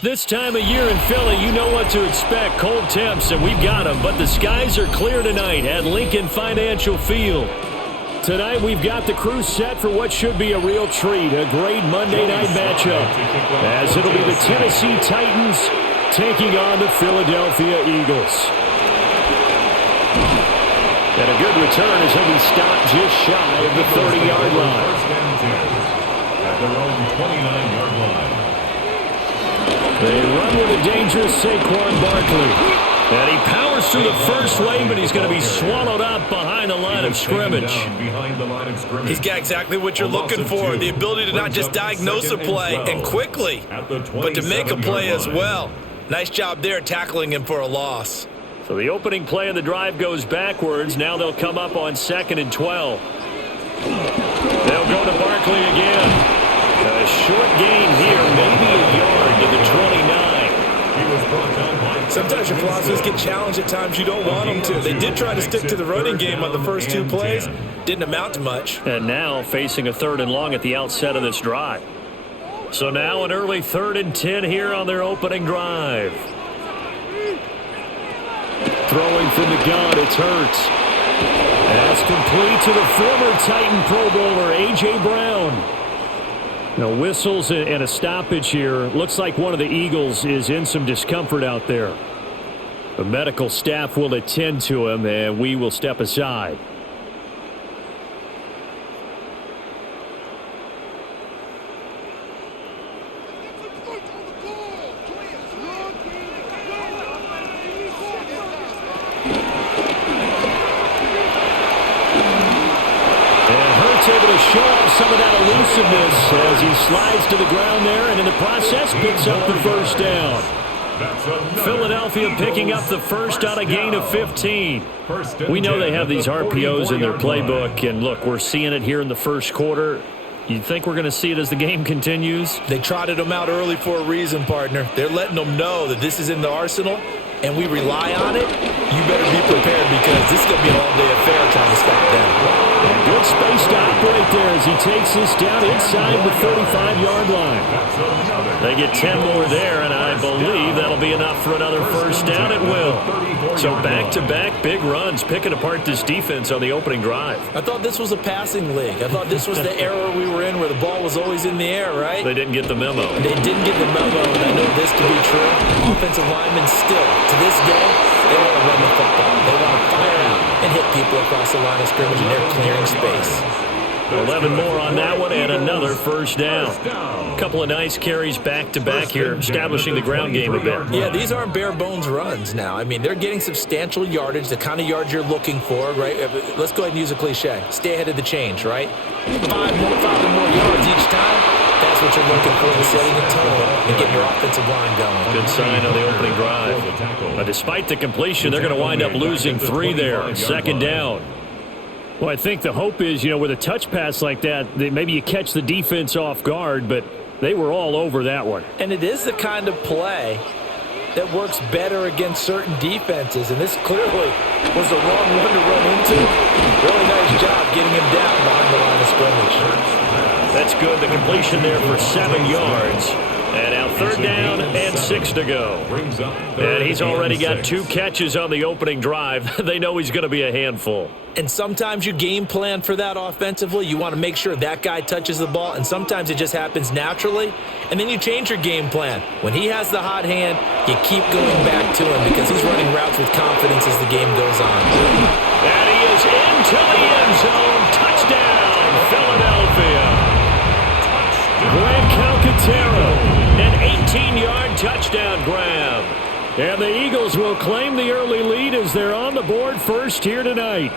This time of year in Philly, you know what to expect. Cold temps, and we've got them. But the skies are clear tonight at Lincoln Financial Field. Tonight, we've got the crew set for what should be a real treat, a great Monday night matchup, as it'll be the Tennessee Titans taking on the Philadelphia Eagles. And a good return as he'll be stopped just shy of the 30-yard line. At their own 29-yard line. They run with a dangerous Saquon Barkley. And he powers through the first lane, but he's going to be swallowed up behind the line of scrimmage. He's got exactly what you're looking for, the ability to not just diagnose a play and quickly, but to make a play as well. Nice job there tackling him for a loss. So the opening play of the drive goes backwards. Now they'll come up on 2nd and 12. They'll go to Barkley again. A short gain here, maybe a yard to the 29. Sometimes your philosophies get challenged at times you don't want them to. They did try to stick to the running game on the first 2 plays. Didn't amount to much. And now facing a 3rd and long at the outset of this drive. So now an early 3rd and 10 here on their opening drive. Throwing from the gun, it's Hurts. That's complete to the former Titan Pro Bowler, A.J. Brown. Now, whistles and a stoppage here. Looks like one of the Eagles is in some discomfort out there. The medical staff will attend to him, and we will step aside. Able to show off some of that elusiveness as he slides to the ground there, and in the process picks up the first down. Philadelphia picking up the first on a gain of 15. We know they have these RPOs in their playbook, and look, we're seeing it here in the first quarter. You think we're going to see it as the game continues? They trotted them out early for a reason, partner. They're letting them know that this is in the arsenal, and we rely on it. You better be prepared because this is going to be an all-day affair trying to stop them. And good space to operate there as he takes this down inside the 35-yard line. They get 10 more there, and I believe that'll be enough for another first down. It will. So back-to-back big runs picking apart this defense on the opening drive. I thought this was a passing league. I thought this was the era we were in where the ball was always in the air, right? They didn't get the memo. They didn't get the memo, and I know this to be true. Offensive linemen still, to this day, they want to run the football. They want to fire out and hit people across the line of scrimmage, and they're clearing space. 11 more on that one, and another first down. A couple of nice carries back-to-back here, establishing the ground game a bit. Yeah, these aren't bare-bones runs now. I mean, they're getting substantial yardage, the kind of yards you're looking for, right? Let's go ahead and use a cliche. Stay ahead of the change, right? 5 or more yards each time. That's what you're looking for in setting the tone and getting your offensive line going. Good sign on the opening drive. But despite the completion, they're going to wind up losing 3 there. 2nd down. Well, I think the hope is, with a touch pass like that, maybe you catch the defense off guard, but they were all over that one. And it is the kind of play that works better against certain defenses, and this clearly was the wrong one to run into. Really nice job getting him down behind the line of scrimmage. That's good. The completion there for 7 yards. And now 3rd down and 6 to go. And he's already got 2 catches on the opening drive. They know he's going to be a handful. And sometimes you game plan for that offensively. You want to make sure that guy touches the ball, and sometimes it just happens naturally. And then you change your game plan. When he has the hot hand, you keep going back to him because he's running routes with confidence as the game goes on. And he is into the end zone. Touchdown, Philadelphia. Grant Calcaterra, an 18-yard touchdown grab. And the Eagles will claim the early lead as they're on the board first here tonight.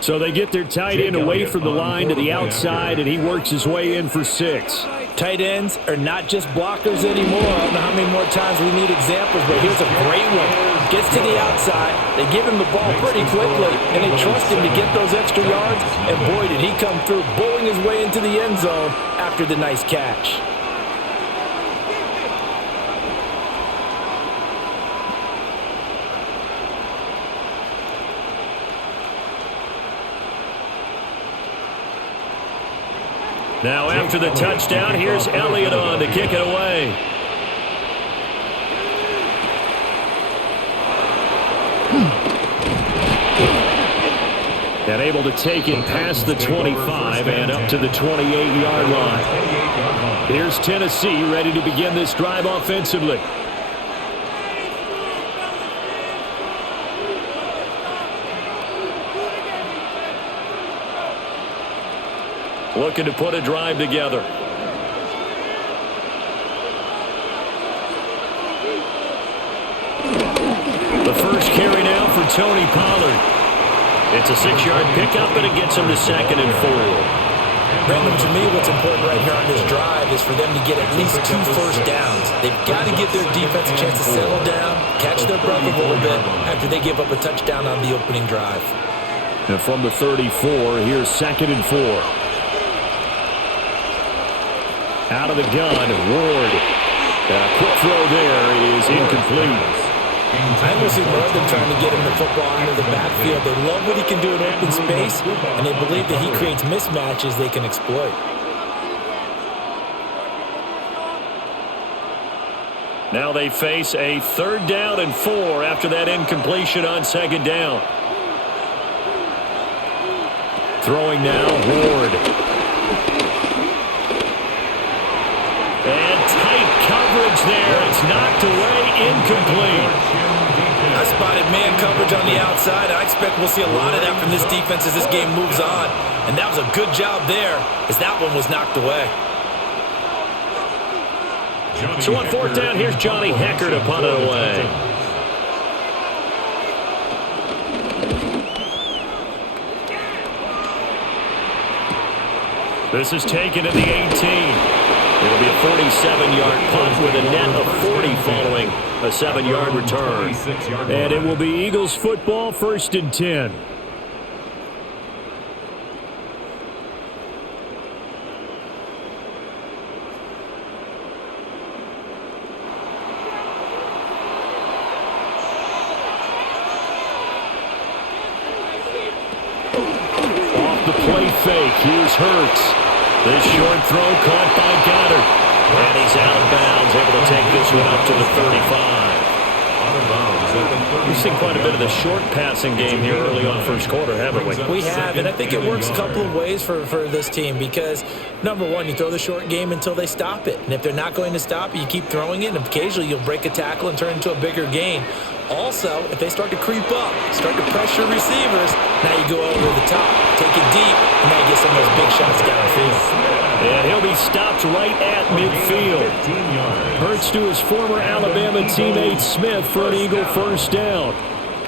So they get their tight end away from the line to the outside, and he works his way in for 6. Tight ends are not just blockers anymore. I don't know how many more times we need examples, but here's a great one. Gets to the outside. They give him the ball pretty quickly, and they trust him to get those extra yards. And boy, did he come through, bowling his way into the end zone after the nice catch. Now after the touchdown, here's Elliott on to kick it away. And able to take it past the 25 and up to the 28-yard line. Here's Tennessee ready to begin this drive offensively. Looking to put a drive together. The first carry now for Tony Pollard. It's a 6-yard pickup, and it gets him to 2nd and 4. Brandon, to me, what's important right here on this drive is for them to get at least 2 first downs. They've got to give their defense a chance to settle down, catch their breath a little bit after they give up a touchdown on the opening drive. And from the 34, here's 2nd and 4. Out of the gun, Ward. A quick throw there is incomplete. I almost see more of them trying to get him the football out of the backfield. They love what he can do in open space, and they believe that he creates mismatches they can exploit. Now they face a 3rd down and 4 after that incompletion on 2nd down. Throwing now, Ward. And tight coverage there. It's knocked away, incomplete. I spotted man coverage on the outside. I expect we'll see a lot of that from this defense as this game moves on. And that was a good job there as that one was knocked away. So on 4th down, here's Johnny Hecker to punt it away. This is taken at the 18. It'll be a 47-yard punt with a net of 40 following a 7-yard return. And it will be Eagles football, 1st and 10. Off the play fake, here's Hurts. This short throw caught by Goddard. And he's out of bounds, able to take this one up to the 35. We've seen quite a bit of the short passing game here early on first quarter, haven't we? We have, and I think it works a couple of ways for this team because, number one, you throw the short game until they stop it. And if they're not going to stop it, you keep throwing it, and occasionally you'll break a tackle and turn it into a bigger gain. Also, if they start to creep up, start to pressure receivers, now you go over the top, take it deep, and now you get some of those big shots downfield. And he'll be stopped right at midfield. Hurts to his former Alabama teammate Smith for an Eagle 1st down.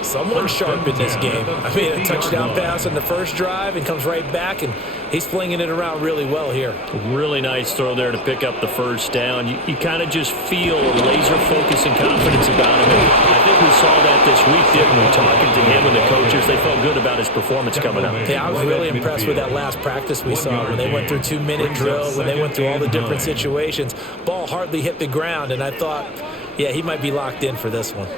Someone sharp in this game. I mean, a touchdown pass on the first drive and comes right back, and he's flinging it around really well here. Really nice throw there to pick up the 1st down. You kind of just feel a laser focus and confidence about him. And I think we saw that this week, didn't we? Talking to him and the coaches, they felt good about his performance coming up. Yeah, I was really impressed with that last practice we saw when they went through 2-minute drill, when they went through all the different situations. Ball hardly hit the ground, and I thought, yeah, he might be locked in for this one.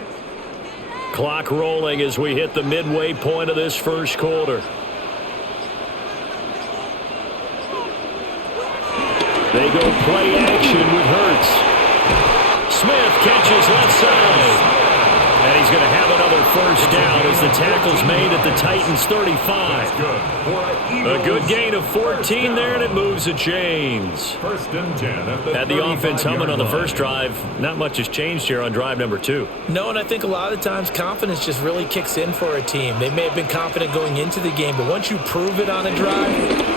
Clock rolling as we hit the midway point of this first quarter. They go play action with Hurts. Smith catches left side. And he's going to have another 1st down as the tackle's made at the Titans' 35. A good gain of 14 there, and it moves the chains. 1st and 10. Had the offense humming on the first drive. Not much has changed here on drive number 2. No, and I think a lot of times confidence just really kicks in for a team. They may have been confident going into the game, but once you prove it on a drive,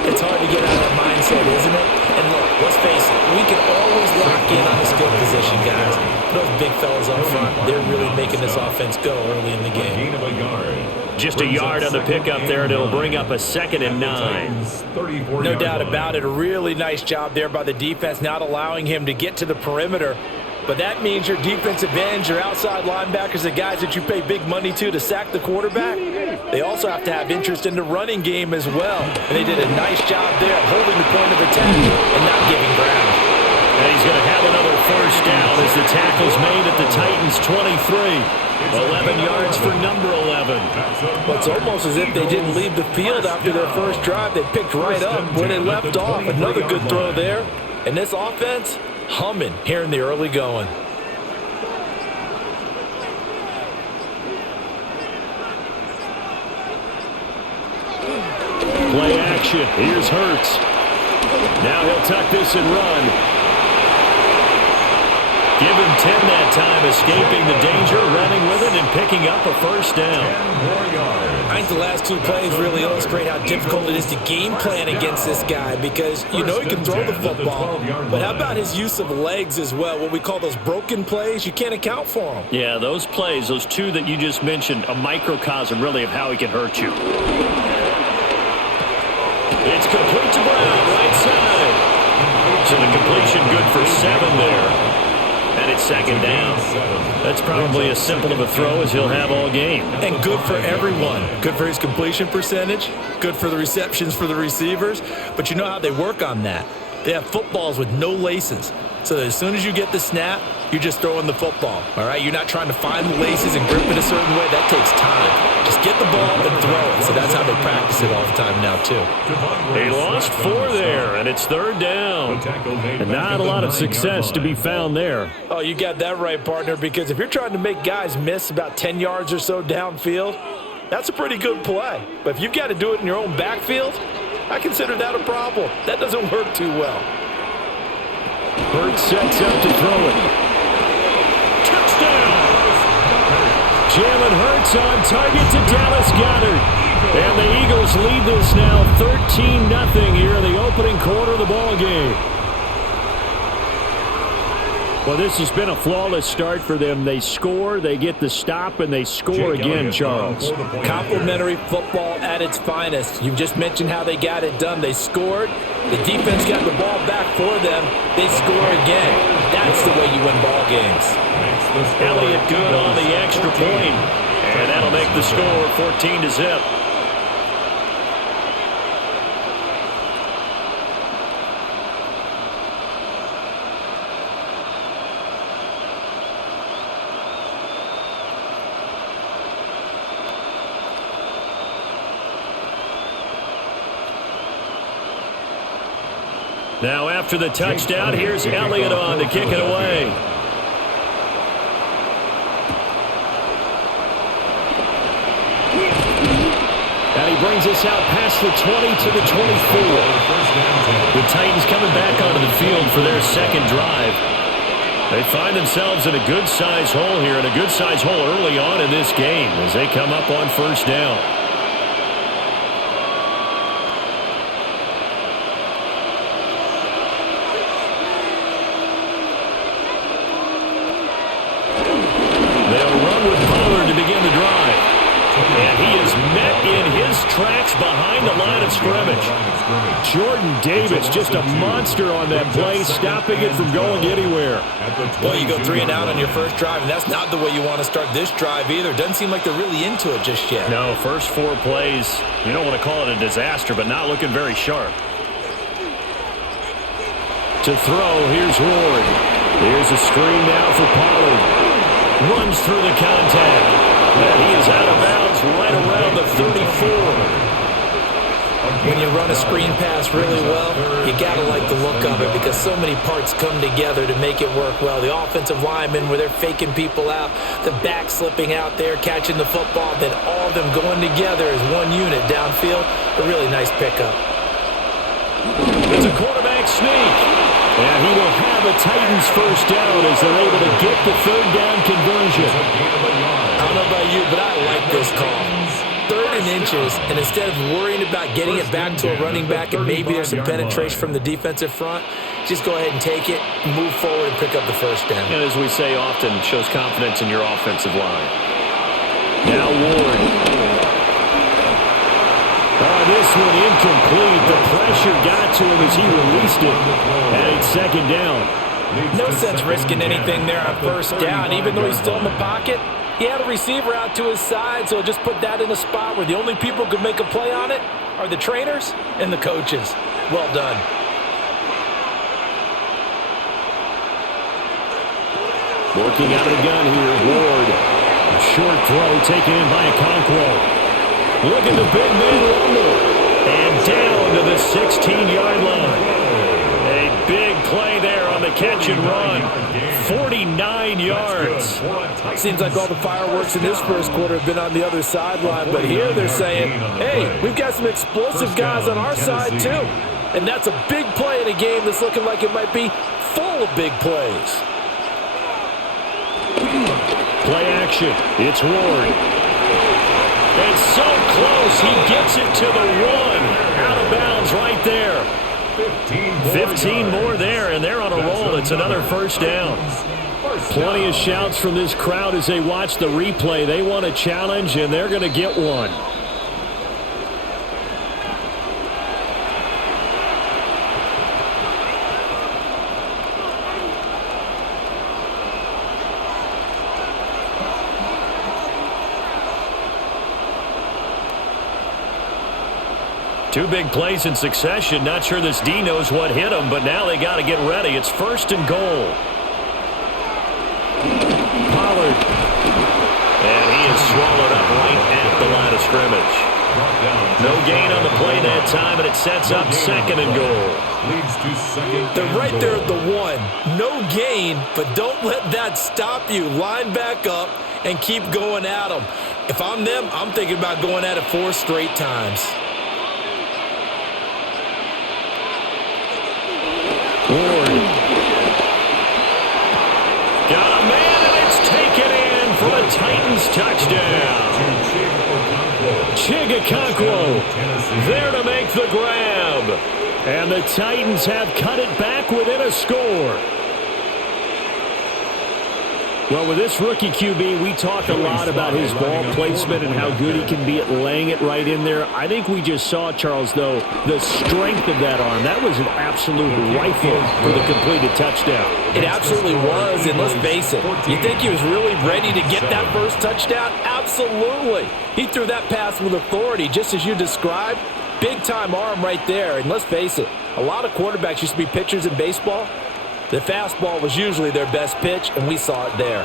it's hard to get out of that mindset, isn't it? And look, let's face it, we can always lock in on the skill position, guys. Those big fellas up front, they're really making this offense go early in the game. Just a yard on the pickup there, and it'll bring up a 2nd and 9. No doubt about it. A really nice job there by the defense, not allowing him to get to the perimeter. But that means your defensive ends, your outside linebackers, the guys that you pay big money to sack the quarterback, they also have to have interest in the running game as well. And they did a nice job there holding the point of attack and not giving ground. And he's going to have another 1st down as the tackle's made at the Titans' 23. 11 yards for number 11. Well, it's almost as if they didn't leave the field after their first drive. They picked right up where they left off. Another good throw there. And this offense, humming here in the early going. action. Here's Hurts. Now he'll tuck this and run. Give him 10 that time, escaping the danger, running with it, and picking up a first down. I think the last two plays really illustrate how difficult it is to game plan against this guy because you know he can throw the football, but how about his use of legs as well, what we call those broken plays? You can't account for them. Yeah, those plays, those two that you just mentioned, a microcosm really of how he can hurt you. It's complete to Brown, right side. So the completion good for 7 there. And it's second down. That's probably as simple of a throw as he'll have all game. And good for everyone. Good for his completion percentage. Good for the receptions for the receivers. But you know how they work on that. They have footballs with no laces. So that as soon as you get the snap, you're just throwing the football. All right? You're not trying to find the laces and grip it a certain way. That takes time. Just get the ball and throw it. So that's how they practice it all the time now, too. He lost 4 there, and it's third down. And not a lot of success to be found there. Oh, you got that right, partner, because if you're trying to make guys miss about 10 yards or so downfield, that's a pretty good play. But if you've got to do it in your own backfield, I consider that a problem. That doesn't work too well. Hurts sets up to throw it. Touchdown! Jalen Hurts on target to Dallas Goedert. And the Eagles lead this now 13-0 here in the opening quarter of the ball game. Well, this has been a flawless start for them. They score, they get the stop, and they score again, Charles. Complimentary football at its finest. You just mentioned how they got it done. They scored. The defense got the ball back for them. They score again. That's the way you win ball games. Elliott good on the extra point. And that'll make the score 14-0. Now after the touchdown, here's Elliott on to kick it away. And he brings us out past the 20 to the 24. The Titans coming back onto the field for their second drive. They find themselves in a good-sized hole here, and a good-sized hole early on in this game as they come up on first down. Behind the line of scrimmage. Jordan Davis just a monster on that play, stopping it from going anywhere. Well, you go 3 and out on your first drive, and that's not the way you want to start this drive either. Doesn't seem like they're really into it just yet. No, first 4 plays, you don't want to call it a disaster, but not looking very sharp. To throw, here's Ward. Here's a screen now for Pollard. Runs through the contact. And he is out of bounds right around the 34. When you run a screen pass really well, you got to like the look of it because so many parts come together to make it work well. The offensive linemen, where they're faking people out, the back slipping out there, catching the football, then all of them going together as one unit downfield. A really nice pickup. It's a quarterback sneak. And he will have a Titans first down as they're able to get the third down conversion. I don't know about you, but I like this call. 3rd and inches, and instead of worrying about getting it back to a running back and maybe there's some penetration from the defensive front, just go ahead and take it, move forward, and pick up the first down. And as we say often, shows confidence in your offensive line. Now Ward. This one incomplete. The pressure got to him as he released it. And it's second down. No sense risking anything there on first down, even though he's still in the pocket. He had a receiver out to his side, so just put that in a spot where the only people who could make a play on it are the trainers and the coaches. Well done. Working out of the gun here, Ward. A short throw taken in by Okonkwo. Look at the big man rumble. And down to the 16-yard line. A big play there on the catch and run. 49 15 yards. Seems like all the fireworks in this first quarter have been on the other sideline, but here they're saying, hey, we've got some explosive guys on our side too. And that's a big play in a game that's looking like it might be full of big plays. Play action. It's Ward. And so close. He gets it to the 1. Out of bounds right there. 15 more there, and they're on a roll. It's another first down. Plenty of shouts from this crowd as they watch the replay. They want a challenge, and they're going to get one. Two big plays in succession. Not sure this D knows what hit him, but now they got to get ready. It's first and goal. Pollard. And he is swallowed up right at the line of scrimmage. No gain on the play that time, and it sets up second and goal. They're right there at the 1. No gain, but don't let that stop you. Line back up and keep going at them. If I'm them, I'm thinking about going at it 4 straight times. Ward. Got a man, and it's taken in for a Titans touchdown. Chigakonkwo there to make the grab. And the Titans have cut it back within a score. Well, with this rookie QB, we talk a lot about his ball placement and how good he can be at laying it right in there. I think we just saw, Charles, though, the strength of that arm. That was an absolute rifle for the completed touchdown. It absolutely was, and let's face it, you think he was really ready to get that first touchdown? Absolutely. He threw that pass with authority, just as you described. Big-time arm right there, and let's face it, a lot of quarterbacks used to be pitchers in baseball. The fastball was usually their best pitch, and we saw it there.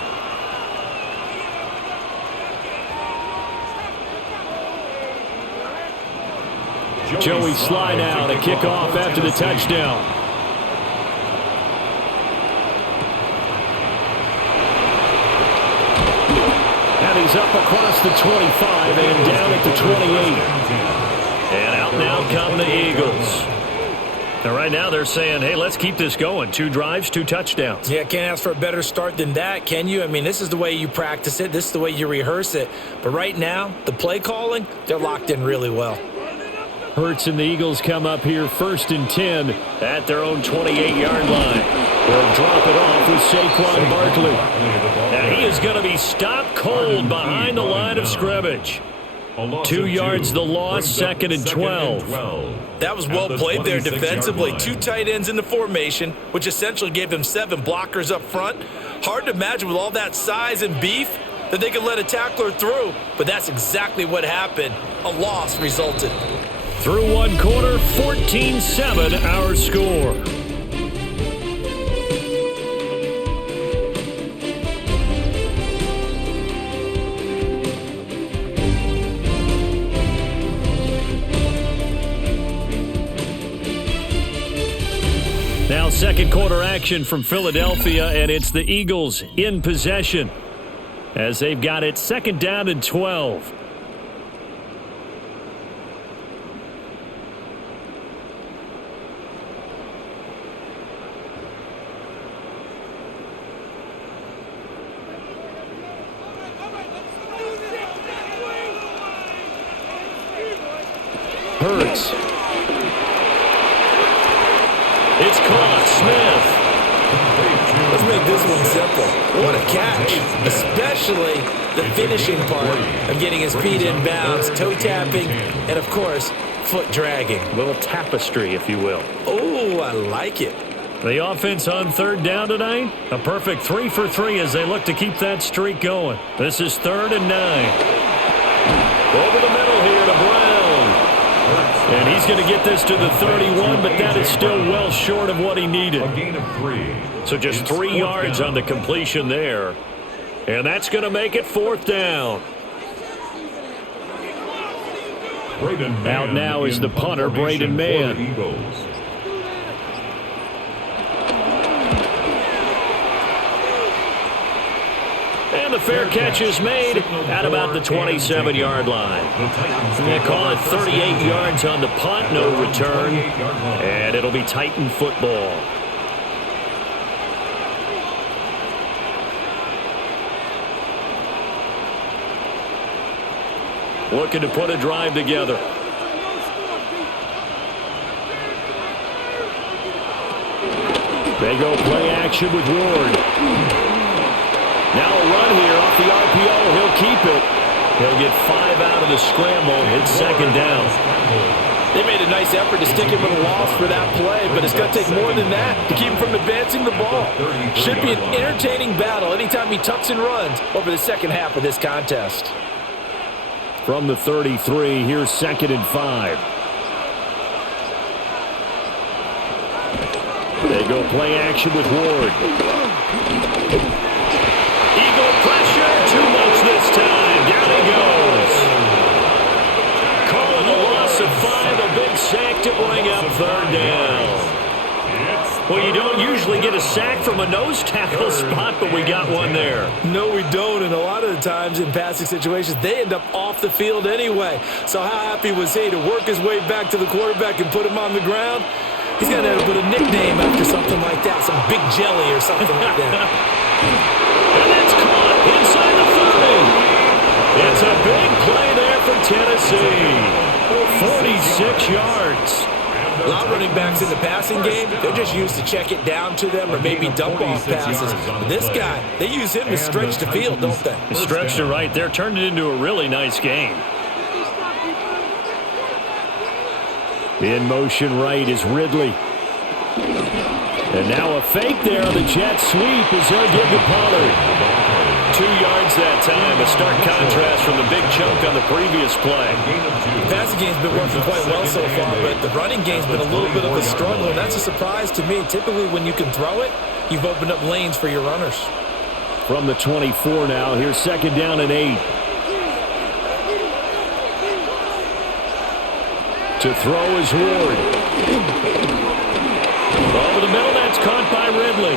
Joey Sly now to kick off after the touchdown. And he's up across the 25 and down at the 28. And out now come the Eagles. Now, right now they're saying, hey, let's keep this going. 2 drives, 2 touchdowns. Yeah, can't ask for a better start than that, can you? I mean, this is the way you practice it. This is the way you rehearse it. But right now, the play calling, they're locked in really well. Hurts and the Eagles come up here first and 10 at their own 28-yard line. They'll drop it off with Saquon Barkley. Now, he is going to be stopped cold behind the line of scrimmage. 2 yards the loss, second and 12. That was well played there defensively. 2 tight ends in the formation, which essentially gave them 7 blockers up front. Hard to imagine with all that size and beef that they could let a tackler through, but that's exactly what happened. A loss resulted. Through 1 quarter, 14-7 our score. Now second quarter action from Philadelphia, and it's the Eagles in possession as they've got it second down and 12. Hurts. It's caught. Smith. Let's make this one simple. What a catch, especially the finishing part of getting his feet in bounds, toe tapping, and, of course, foot dragging. A little tapestry, if you will. Oh, I like it. The offense on third down tonight, a perfect 3 for 3 as they look to keep that streak going. This is 3rd and 9. Over the middle here to Brown. And he's going to get this to the 31, but that is still well short of what he needed. A gain of 3. So just 3 yards on the completion there. And that's going to make it 4th down. Out now is the punter, Braden Mann. And the fair catch is made at about the 27-yard line. They call it 38 yards on the punt, no return. And it'll be Titan football. Looking to put a drive together. They go play action with Ward. Now a run here off the RPO. He'll keep it. He'll get 5 out of the scramble. It's second down. They made a nice effort to stick him with a loss for that play, but it's going to take more than that to keep him from advancing the ball. Should be an entertaining battle anytime he tucks and runs over the second half of this contest. From the 33, here's 2nd and 5. They go play action with Ward. Eagle pressure, too much this time. Down he goes. Calling a loss of 5, a big sack to bring up 3rd down. Well, you don't usually get a sack from a nose tackle spot, but we got one there. No, we don't, and a lot of the times in passing situations, they end up off the field anyway. So how happy was he to work his way back to the quarterback and put him on the ground? He's going to have to put a nickname after something like that, some Big Jelly or something like that. And it's caught inside the 30. It's a big play there for Tennessee. 46 yards. A lot of running backs in the passing game, they're just used to check it down to them or maybe dump-off passes. But this guy, they use him to stretch the field, don't they? Stretched it right there, turned it into a really nice game. In motion right is Ridley. And now a fake there on the jet sweep as he'll give to Pollard. 2 yards that time, a stark contrast from the big chunk on the previous play. The passing game's been working quite well so far, but the running game's been a little bit of a struggle, and that's a surprise to me. Typically, when you can throw it, you've opened up lanes for your runners. From the 24 now, here's 2nd down and 8. To throw is Ward. Over the middle, that's caught by Ridley.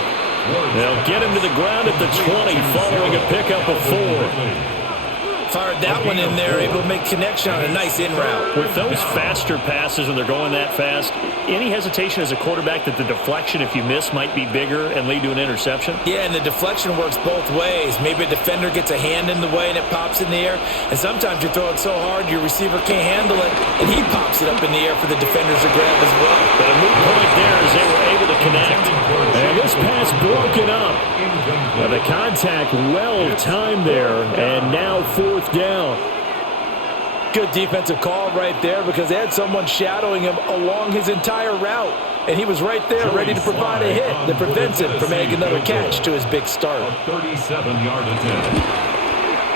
They'll get him to the ground at the 20 following a pickup of 4. Fired that one in there, able to make connection on a nice in route. With those faster passes and they're going that fast, any hesitation as a quarterback that the deflection, if you miss, might be bigger and lead to an interception? Yeah, and the deflection works both ways. Maybe a defender gets a hand in the way and it pops in the air, and sometimes you throw it so hard your receiver can't handle it, and he pops it up in the air for the defenders to grab as well. But a moot point there as they were able to connect. And this pass broken up. Now the contact well timed there, and now 4th down. Good defensive call right there because they had someone shadowing him along his entire route, and he was right there ready to provide a hit that prevents him from making another catch to his big start. A 37-yard attempt.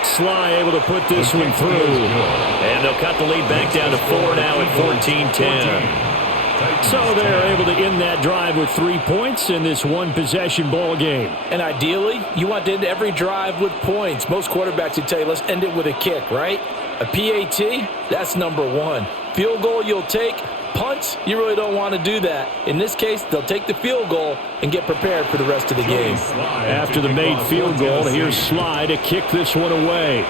Sly able to put this one through, and they'll cut the lead back down to 4 now at 14-10. So they're able to end that drive with 3 points in this one-possession ball game. And ideally, you want to end every drive with points. Most quarterbacks would tell you, let's end it with a kick, right? A PAT, that's number 1. Field goal you'll take. Punts, you really don't want to do that. In this case, they'll take the field goal and get prepared for the rest of the game. After the made field goal, here's Sly to kick this one away.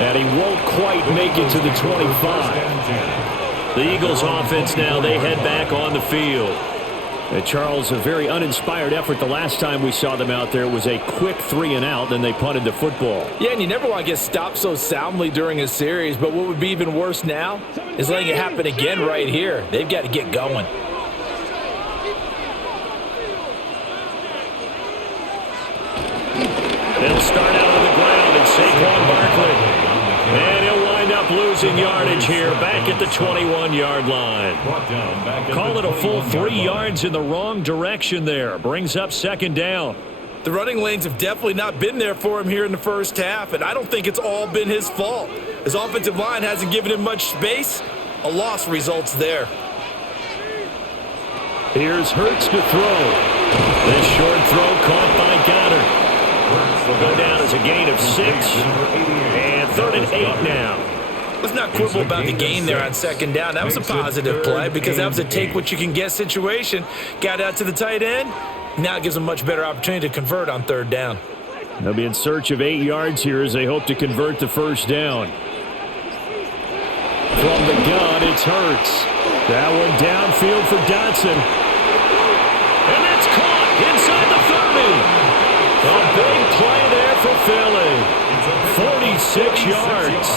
And he won't quite make it to the 25. The Eagles offense now, they head back on the field. Charles, a very uninspired effort the last time we saw them out there. It was a quick 3 and out, then they punted the football. Yeah, and you never want to get stopped so soundly during a series, but what would be even worse now is letting it happen again right here. They've got to get going. They'll start out on the ground, and Saquon Barkley. And he'll wind up losing yardage here back at the 21-yard line. Call it a full 3 yards in the wrong direction there. Brings up 2nd down. The running lanes have definitely not been there for him here in the first half, and I don't think it's all been his fault. His offensive line hasn't given him much space. A loss results there. Here's Hurts to throw. This short throw caught by Goddard. Will go down as a gain of 6. And 3rd and 8 now. Let's not quibble about the gain there on second down. That was a positive play because that was a take-what-you-can-get situation. Got out to the tight end. Now it gives them a much better opportunity to convert on third down. They'll be in search of 8 yards here as they hope to convert the first down. From the gun, it's Hurts. That one downfield for Dotson. And it's caught inside the 30. A big play there for Philly. 46 yards.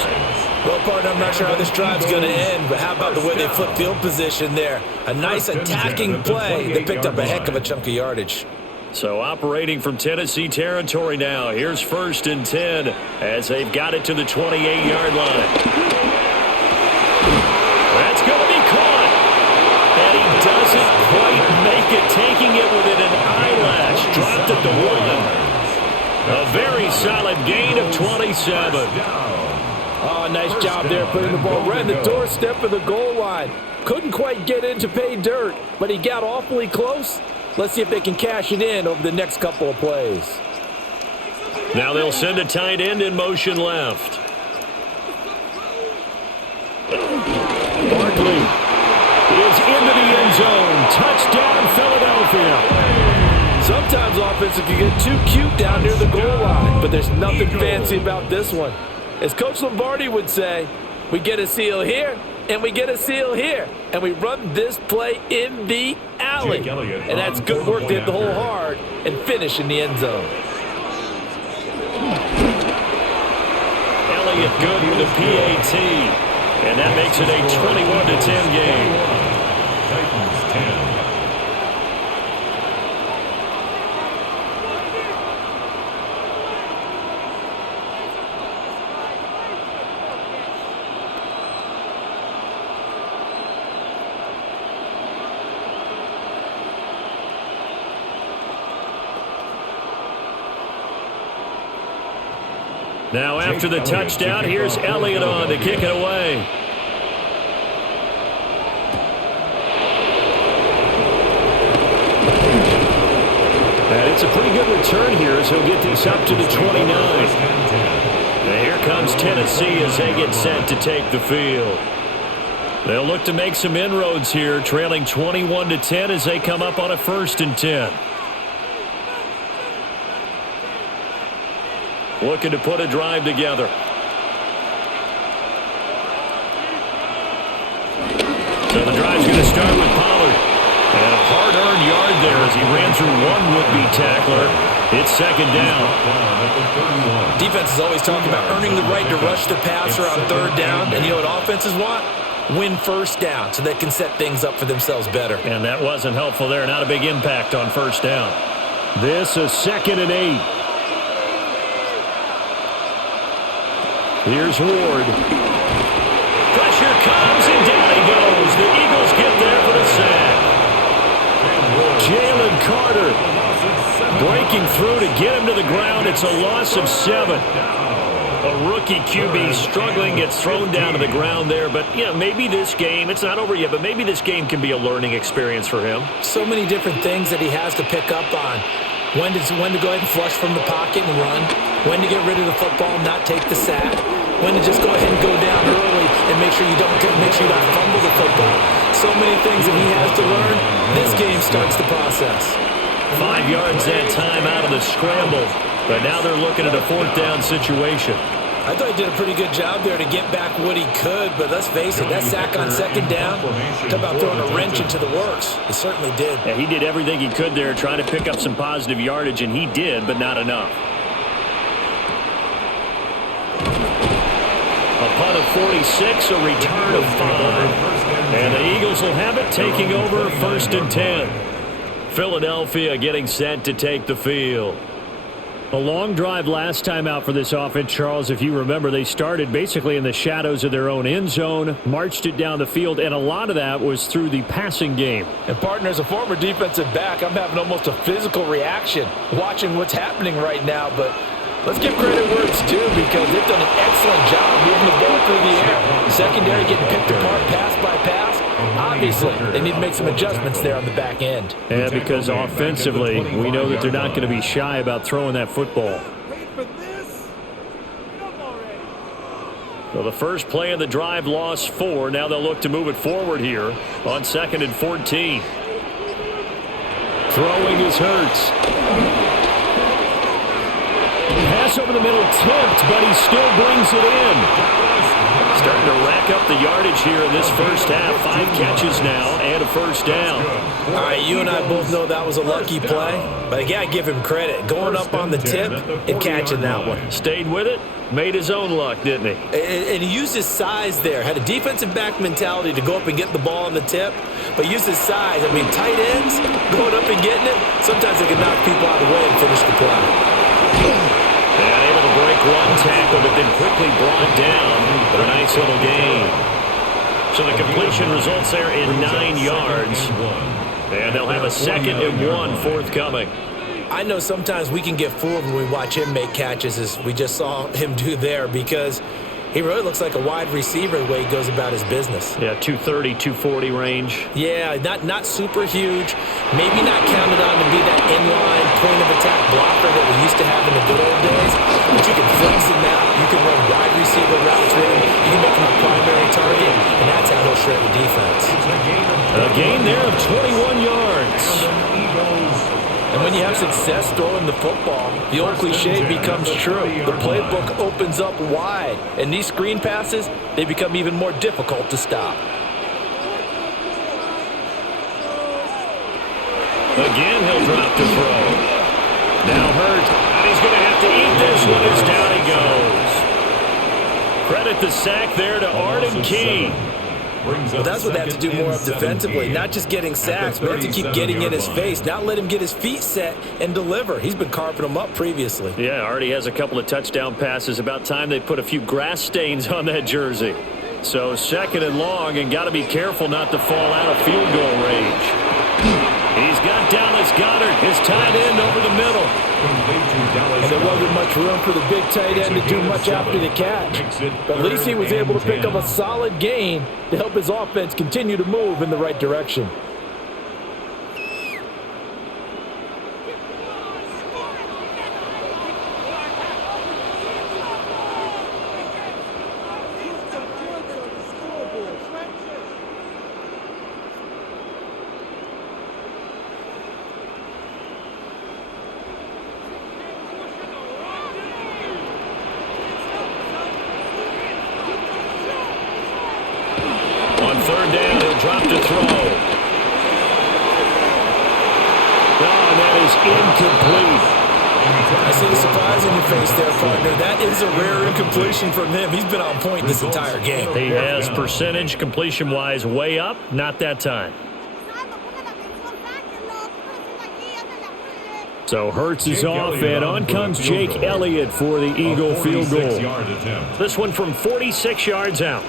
Well, partner, I'm not sure how this drive's going to end, but how about the way they flip field position there? A nice attacking play that picked up a heck of a chunk of yardage. So operating from Tennessee territory now. Here's 1st and 10 as they've got it to the 28-yard line. That's going to be caught. And he doesn't quite make it, taking it within an eyelash. Dropped at the 1. A very solid gain of 27. Oh, nice job there putting the ball right in the doorstep of the goal line. Couldn't quite get in to pay dirt, but he got awfully close. Let's see if they can cash it in over the next couple of plays. Now they'll send a tight end in motion left. Barkley is into the end zone. Touchdown, Philadelphia. Sometimes offenses can get too cute down near the goal line, but there's nothing fancy about this one. As Coach Lombardi would say, we get a seal here, and we get a seal here, and we run this play in the alley. And that's good work to hit the hole hard and finish in the end zone. Elliott good with a PAT, and that makes it a 21-10 game. Titans 10. Now after the touchdown, here's Elliott on to kick it away. And it's a pretty good return here as he'll get this up to the 29. And here comes Tennessee as they get set to take the field. They'll look to make some inroads here, trailing 21-10 as they come up on a 1st and 10. Looking to put a drive together. So the drive's going to start with Pollard. And a hard-earned yard there as he ran through one would-be tackler. It's 2nd down. Defenses always talk about earning the right to rush the passer on 3rd down. And you know what offenses want? Win 1st down so they can set things up for themselves better. And that wasn't helpful there. Not a big impact on 1st down. This is 2nd and 8. Here's Ward. Pressure comes, and down he goes. The Eagles get there for the sack. Jalen Carter breaking through to get him to the ground. It's a loss of 7. A rookie QB struggling, gets thrown down to the ground there. But, yeah, maybe this game, it's not over yet, but maybe this game can be a learning experience for him. So many different things that he has to pick up on. When to go ahead and flush from the pocket and run. When to get rid of the football and not take the sack. When to just go ahead and go down early and make sure you don't fumble the football. So many things that he has to learn. This game starts the process. 5 yards that time out of the scramble. But now they're looking at a 4th down situation. I thought he did a pretty good job there to get back what he could, but let's face it, that sack on 2nd down, talk about throwing a wrench into the works. He certainly did. Yeah, he did everything he could there trying to pick up some positive yardage, and he did, but not enough. A punt of 46, a return of 5. And the Eagles will have it, taking over 1st and 10. Philadelphia getting set to take the field. A long drive last time out for this offense, Charles. If you remember, they started basically in the shadows of their own end zone, marched it down the field, and a lot of that was through the passing game. And, partner, as a former defensive back, I'm having almost a physical reaction watching what's happening right now. But let's give credit where it's due because they've done an excellent job moving the ball through the air. Secondary getting picked apart pass by pass. Obviously, they need to make some adjustments there on the back end. And because offensively, we know that they're not going to be shy about throwing that football. Well, the first play of the drive lost 4. Now they'll look to move it forward here on 2nd and 14. Throwing is Hurts. Pass over the middle tipped, but he still brings it in. Starting to rack up the yardage here in this first half. 5 catches now and a first down. All right, you and I both know that was a lucky play, but I got to give him credit. Going up on the tip and catching that one. Stayed with it, made his own luck, didn't he? And he used his size there. Had a defensive back mentality to go up and get the ball on the tip, but used his size. I mean, tight ends, going up and getting it, sometimes they can knock people out of the way and finish the play. And able to break one tackle, but then quickly brought down. But a nice little gain. So the completion results there in 9 yards. And they'll have a 2nd and 1 forthcoming. I know sometimes we can get fooled when we watch him make catches, as we just saw him do there, because he really looks like a wide receiver the way he goes about his business. Yeah, 230, 240 range. Yeah, not super huge. Maybe not counted on to be that inline point-of-attack blocker that we used to have in the good old days. But you can flex him out. You can run wide receiver routes with him. You can make him a primary target, and that's how he'll shred the defense. A gain there of 21 yards. And when you have success throwing the football, the old cliche becomes true. The playbook opens up wide, and these screen passes, they become even more difficult to stop. Again, he'll drop to throw. Now Hurts, and he's going to have to eat this one as down he goes. Credit the sack there to Arden Key. Well, that's what they have to do more of defensively, not just getting sacks, but have to keep getting in his face, not let him get his feet set and deliver. He's been carving them up previously. Yeah, already has a couple of touchdown passes. About time they put a few grass stains on that jersey. So 2nd and long, and got to be careful not to fall out of field goal range. He's got Dallas Goedert, his tight end, over the middle. And there wasn't much room for the big tight end to do much after the catch. But at least he was able to pick up a solid gain to help his offense continue to move in the right direction. Third down, he'll drop to throw. Oh, and that is incomplete. I see the surprise on your face there, partner. That is a rare incompletion from him. He's been on point this entire game. He has percentage completion-wise way up, not that time. So Hurts is off, and on comes Jake Elliott for the Eagle field goal. This one from 46 yards out.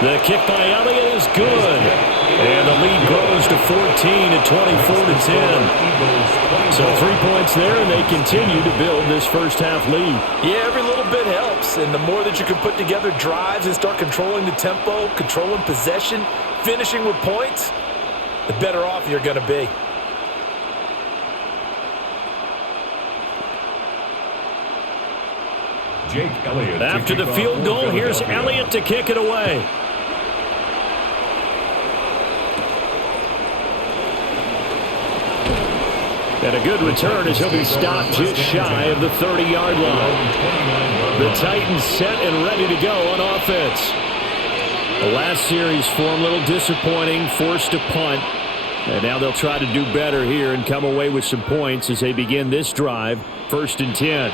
The kick by Elliott is good. And the lead grows to 14 at 24-10. So 3 points there, and they continue to build this first half lead. Yeah, every little bit helps. And the more that you can put together drives and start controlling the tempo, controlling possession, finishing with points, the better off you're going to be. Jake Elliott. After the field goal, here's Elliott to kick it away. And a good return as he'll be stopped just shy of the 30-yard line. The Titans set and ready to go on offense. The last series for him, a little disappointing, forced to punt. And now they'll try to do better here and come away with some points as they begin this drive, 1st and 10.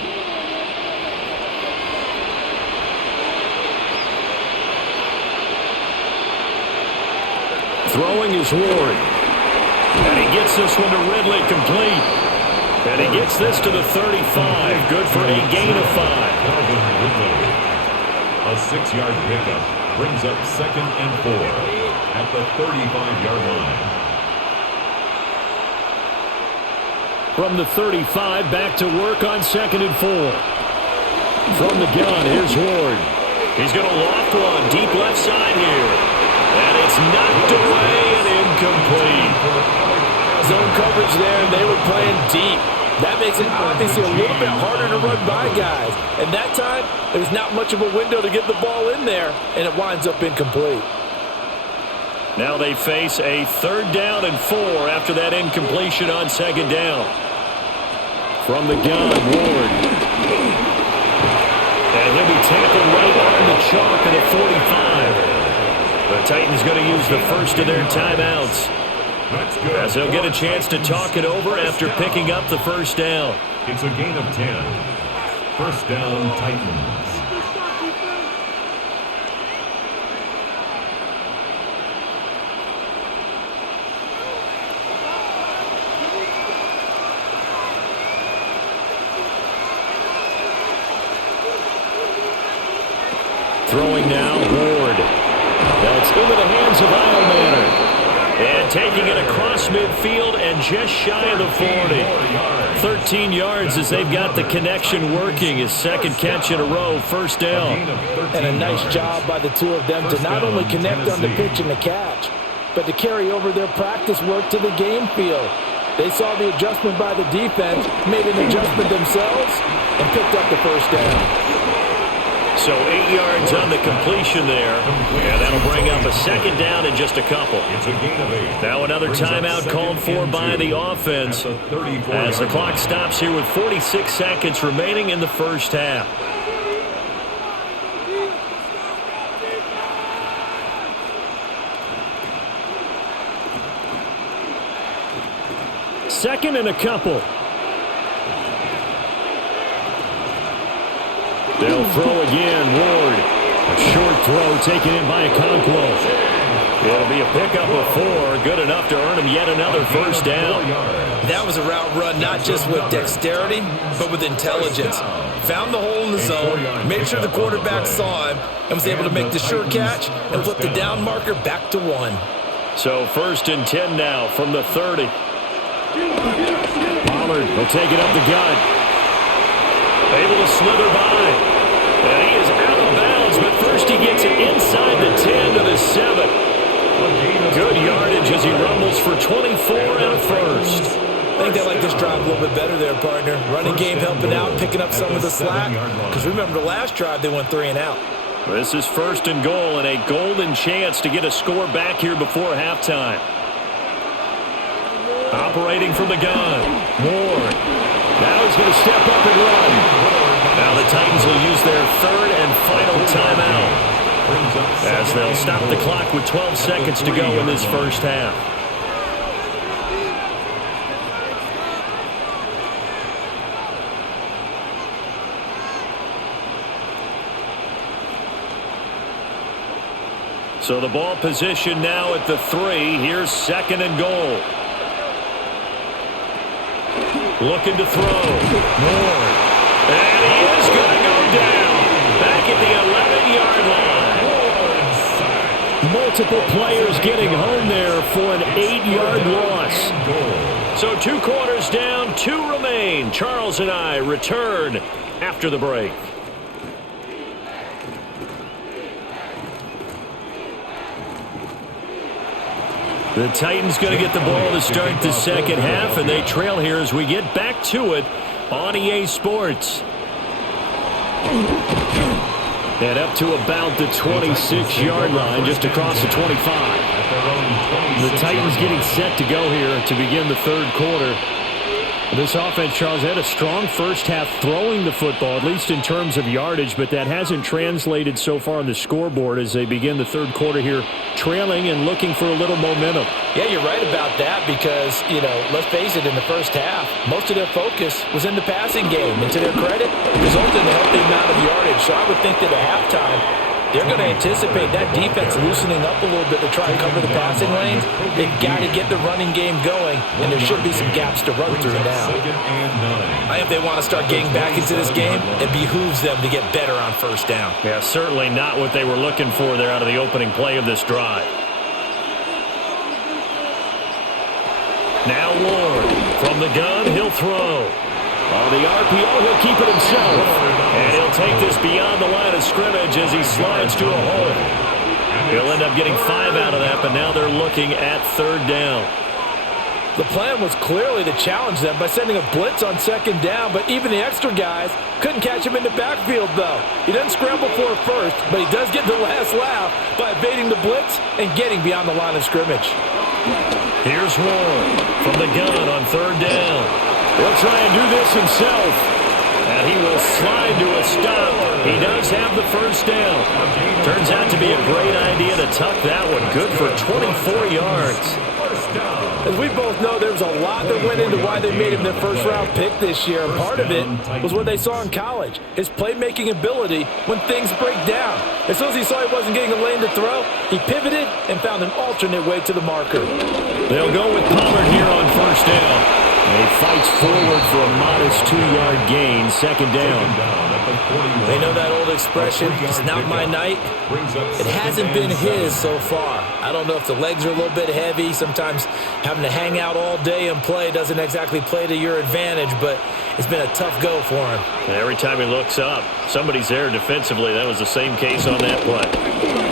Throwing is Ward. And he gets this one to Ridley, complete. And he gets this to the 35. Good for a gain of 5. A 6-yard pickup brings up 2nd and 4 at the 35-yard line. From the 35, back to work on 2nd and 4. From the gun, here's Ward. He's going to loft one deep left side here. And it's knocked away and incomplete. Zone coverage there, and they were playing deep. That makes it obviously a little bit harder to run by guys. And that time, there's not much of a window to get the ball in there, and it winds up incomplete. Now they face a 3rd down and 4 after that incompletion on 2nd down. From the gun, Ward. And he'll be tackled right on the chalk at a 45. The Titans going to use the first of their timeouts, as they'll get a chance to talk it over after picking up the 1st down. It's a gain of 10. 1st down, Titans. Throwing now, Ward. That's into the hands of Eilmanor. And taking it across midfield and just shy of the 40. 13 yards as they've got the connection working. His 2nd catch in a row, 1st down. And a nice job by the two of them to not only connect on the pitch and the catch, but to carry over their practice work to the game field. They saw the adjustment by the defense, made an adjustment themselves, and picked up the 1st down. So 8 yards on the completion there. And that'll bring up a 2nd down in just a couple. It's a gain of 8. Now another timeout called for by the offense as the clock stops here with 46 seconds remaining in the 1st half. Second and a couple. They'll throw again, Ward. A short throw taken in by Okonkwo. It'll be a pickup of 4, good enough to earn him yet another 1st down. That was a route run not just with dexterity, but with intelligence. Found the hole in the zone, made sure the quarterback saw him, and was able to make the sure catch and flip the down marker back to 1. So 1st and 10 now from the 30. Pollard will take it up the gut. Able to slither by. And he is out of bounds, but first he gets it inside the 10 to the 7. Good yardage as he rumbles for 24 and a 1st. I think they like this drive a little bit better there, partner. Running game helping out, picking up some of the slack. Because remember, the last drive they went 3 and out. This is 1st and goal and a golden chance to get a score back here before halftime. Operating from the gun, Ward. Now he's going to step up and run. Now the Titans will use their 3rd and final timeout, as they'll stop the clock with 12 seconds to go in this 1st half. So the ball position now at the 3. Here's 2nd and goal. Looking to throw. Ward. And he is going to go down. Back at the 11-yard line. Multiple players getting home there for an 8-yard loss. So 2 quarters down, 2 remain. Charles and I return after the break. The Titans going to get the ball to start the 2nd half, and they trail here as we get back to it on EA Sports. And up to about the 26-yard line, just across the 25. The Titans getting set to go here to begin the 3rd quarter. This offense, Charles, had a strong 1st half throwing the football, at least in terms of yardage, but that hasn't translated so far on the scoreboard as they begin the 3rd quarter here, trailing and looking for a little momentum. Yeah, you're right about that because, let's face it, in the 1st half, most of their focus was in the passing game. And to their credit, it resulted in a healthy amount of yardage. So I would think that at halftime, they're going to anticipate that defense loosening up a little bit to try and cover the passing lanes. They've got to get the running game going, and there should be some gaps to run through now. I think if they want to start getting back into this game, it behooves them to get better on 1st down. Yeah, certainly not what they were looking for there out of the opening play of this drive. Now Ward from the gun, he'll throw. On the RPO, he'll keep it himself. And he'll take this beyond the line of scrimmage as he slides to a hole. He'll end up getting 5 out of that, but now they're looking at 3rd down. The plan was clearly to challenge them by sending a blitz on second down, but even the extra guys couldn't catch him in the backfield, though. He doesn't scramble for it first, but he does get the last laugh by evading the blitz and getting beyond the line of scrimmage. Here's Warren from the gun on third down. He'll try and do this himself. And he will slide to a stop. He does have the first down. Turns out to be a great idea to tuck that one. Good for 24 yards. As we both know, there was a lot that went into why they made him their first-round pick this year. And part of it was what they saw in college, his playmaking ability when things break down. As soon as he saw he wasn't getting a lane to throw, he pivoted and found an alternate way to the marker. They'll go with Pollard here on first down. And he fights forward for a modest 2-yard gain, second down. They know that old expression, it's not my night. It hasn't been his so far. I don't know if the legs are a little bit heavy. Sometimes having to hang out all day and play doesn't exactly play to your advantage, but it's been a tough go for him. And every time he looks up, somebody's there defensively. That was the same case on that play.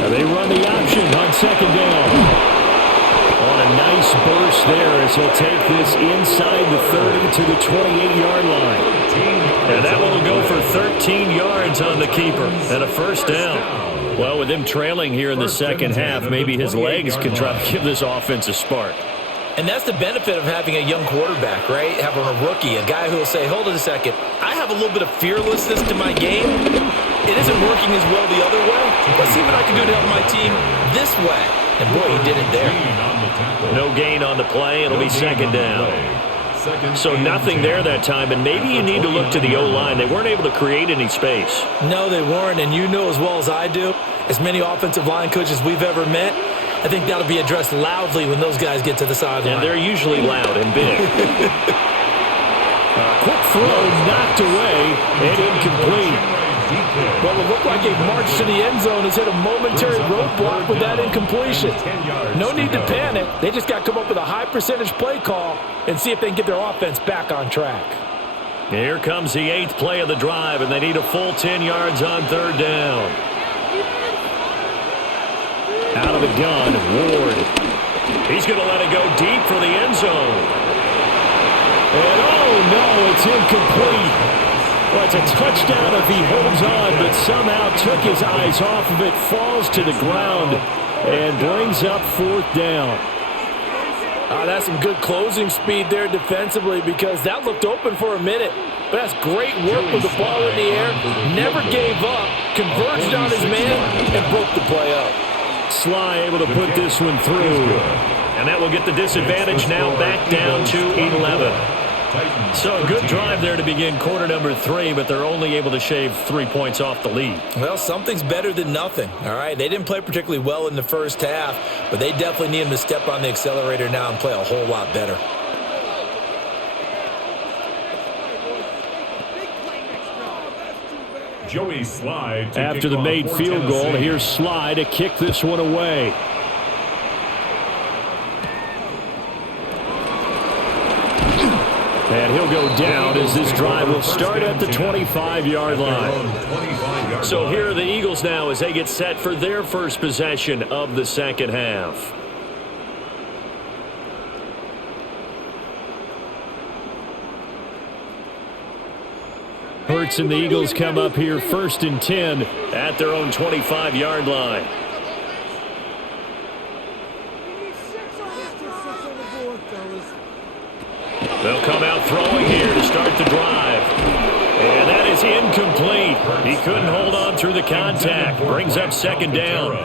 Now they run the option on second down. On a nice burst there as he'll take this inside the 30 to the 28-yard line. And that one will go for 13 yards on the keeper and a first down. Well, with him trailing here in the second half, maybe his legs can try to give this offense a spark. And that's the benefit of having a young quarterback, right? Having a rookie, a guy who will say, hold it a second, I have a little bit of fearlessness to my game. It isn't working as well the other way. Let's see what I can do to help my team this way. And boy, he did it there. No gain on the play. It'll be second down. So nothing there that time, and maybe you need to look to the O-line. They weren't able to create any space. No, they weren't, and you know as well as I do, as many offensive line coaches we've ever met, I think that'll be addressed loudly when those guys get to the sideline. And they're usually loud and big. Quick throw knocked away and incomplete. Well, it looked like a march to the end zone has hit a momentary roadblock with that incompletion. No need to panic. They just got to come up with a high percentage play call and see if they can get their offense back on track. Here comes the 8th play of the drive, and they need a full 10 yards on third down. Out of the gun, Ward. He's going to let it go deep for the end zone. And oh no, it's incomplete. Well, it's a touchdown if he holds on, but somehow took his eyes off of it, falls to the ground, and brings up fourth down. That's some good closing speed there defensively because that looked open for a minute. But that's great work with the ball in the air. Never gave up, converged on his man, and broke the play up. Sly able to put this one through. And that will get the disadvantage now back down to 11. So a good drive there to begin quarter number 3, but they're only able to shave 3 points off the lead. Well, something's better than nothing, all right? They didn't play particularly well in the first half, but they definitely need him to step on the accelerator now and play a whole lot better. Joey Sly. After the made field goal, here's Sly to kick this one away. And he'll go down as this drive will start at the 25-yard line. So here are the Eagles now as they get set for their first possession of the second half. Hurts and the Eagles come up here first and 10 at their own 25-yard line. They'll come out throwing here to start the drive. And that is incomplete. He couldn't hold on through the contact. Brings up second down.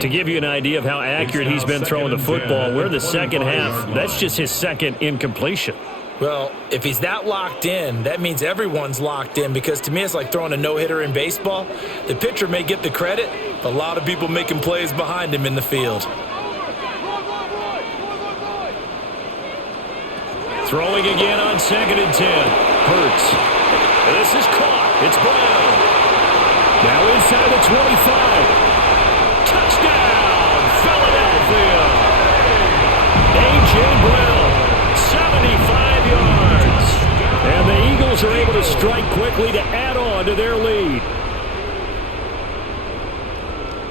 To give you an idea of how accurate he's been throwing the football, we're in the second half. That's just his second incompletion. Well, if he's that locked in, that means everyone's locked in because to me it's like throwing a no-hitter in baseball. The pitcher may get the credit, but a lot of people making plays behind him in the field. Throwing again on second and 10. Hurts. And this is caught. It's Brown. Now inside the 25. Touchdown, Philadelphia. A.J. Brown, 75 yards. And the Eagles are able to strike quickly to add on to their lead.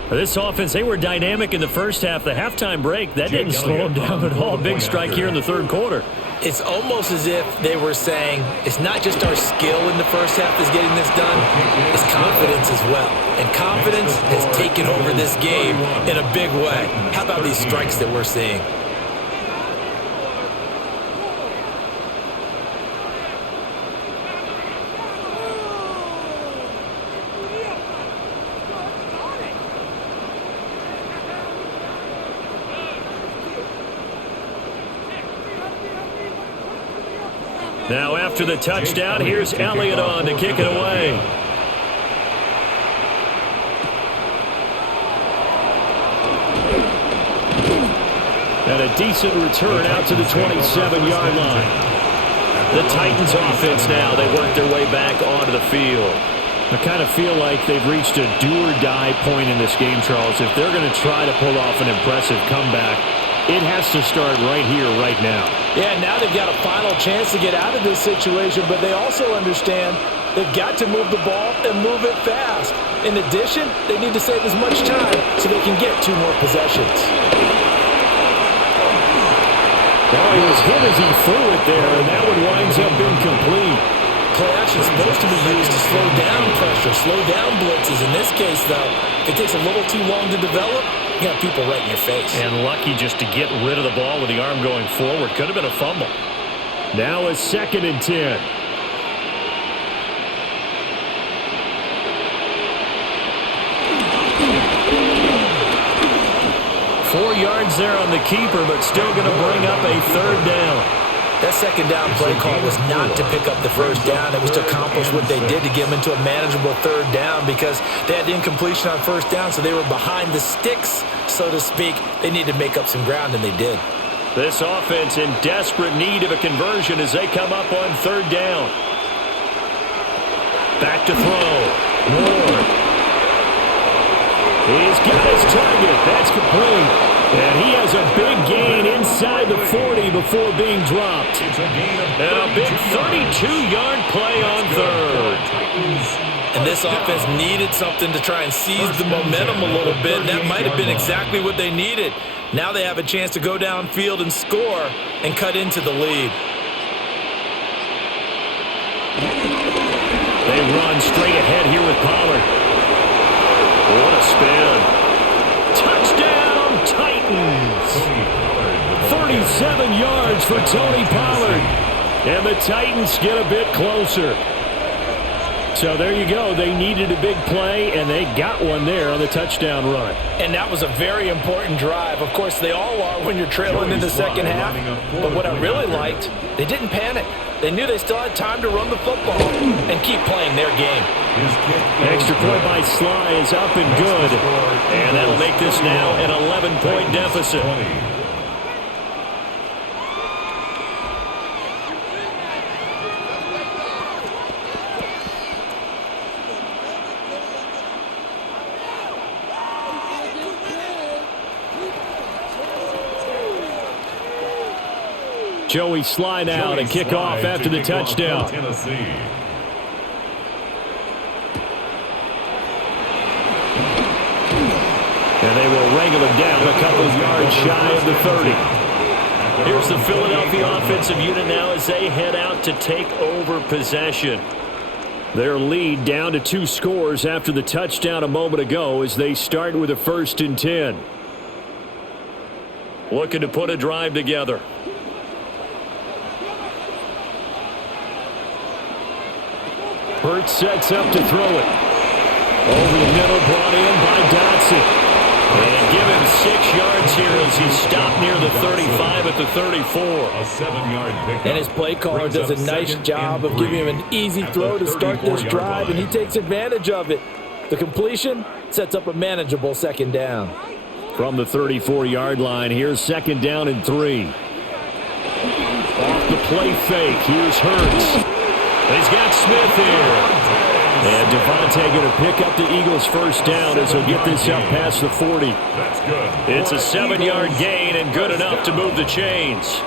This offense, they were dynamic in the first half. The halftime break, that didn't slow them down at all. Big strike here in the third quarter. It's almost as if they were saying, it's not just our skill in the first half that's getting this done, it's confidence as well. And confidence has taken over this game in a big way. How about these strikes that we're seeing? Now after the touchdown, here's Elliott on to kick it away. And a decent return out to the 27-yard line. The Titans offense now, they work their way back onto the field. I kind of feel like they've reached a do-or-die point in this game, Charles. If they're going to try to pull off an impressive comeback, it has to start right here, right now. Yeah, now they've got a final chance to get out of this situation, but they also understand they've got to move the ball and move it fast. In addition, they need to save as much time so they can get 2 more possessions. Well, he was hit as he threw it there, and that one winds up incomplete. Play action is supposed to be used to slow down pressure, slow down blitzes. In this case, though, if it takes a little too long to develop, you got people right in your face. And lucky just to get rid of the ball with the arm going forward. Could have been a fumble. Now a 2nd and 10. Four yards there on the keeper, but still going to bring up a 3rd down. That 2nd down play call was not to pick up the 1st down. It was to accomplish what they did to get them into a manageable 3rd down because they had incompletion on 1st down, so they were behind the sticks, so to speak. They needed to make up some ground, and they did. This offense in desperate need of a conversion as they come up on 3rd down. Back to throw. Ward. He's got his target. That's complete. And he has a big gain inside the 40 before being dropped. And a big 32-yard play on 3rd. And this offense needed something to try and seize the momentum a little bit. And that might have been exactly what they needed. Now they have a chance to go downfield and score and cut into the lead. They run straight ahead here with Pollard. What a spin. Touchdown! Titans. 37 yards for Tony Pollard. And the Titans get a bit closer. So there you go. They needed a big play, and they got one there on the touchdown run. And that was a very important drive. Of course, they all are when you're trailing in the second half. But what I really liked, they didn't panic. They knew they still had time to run the football and keep playing their game. Extra point by Sly is up and good. And that'll make this now an 11-point deficit. Joey Sly now to kick off after the touchdown. And they will wrangle him down a couple of yards shy of the 30. Here's the Philadelphia offensive unit now as they head out to take over possession. Their lead down to 2 scores after the touchdown a moment ago as they start with a 1st and 10. Looking to put a drive together. Hurts sets up to throw it. Over the middle, brought in by Dotson. And give him 6 yards here as he stopped near the 35 at the 34. A 7-yard pickup. And his play caller does a nice job of giving him an easy throw to start this drive, and he takes advantage of it. The completion sets up a manageable 2nd down. From the 34-yard line, here's 2nd down and 3. Off the play fake, here's Hurts. He's got Smith here. And Devontae going to pick up the Eagles' 1st down as he'll get this up past the 40. That's good. It's a 7-yard gain and good enough to move the chains.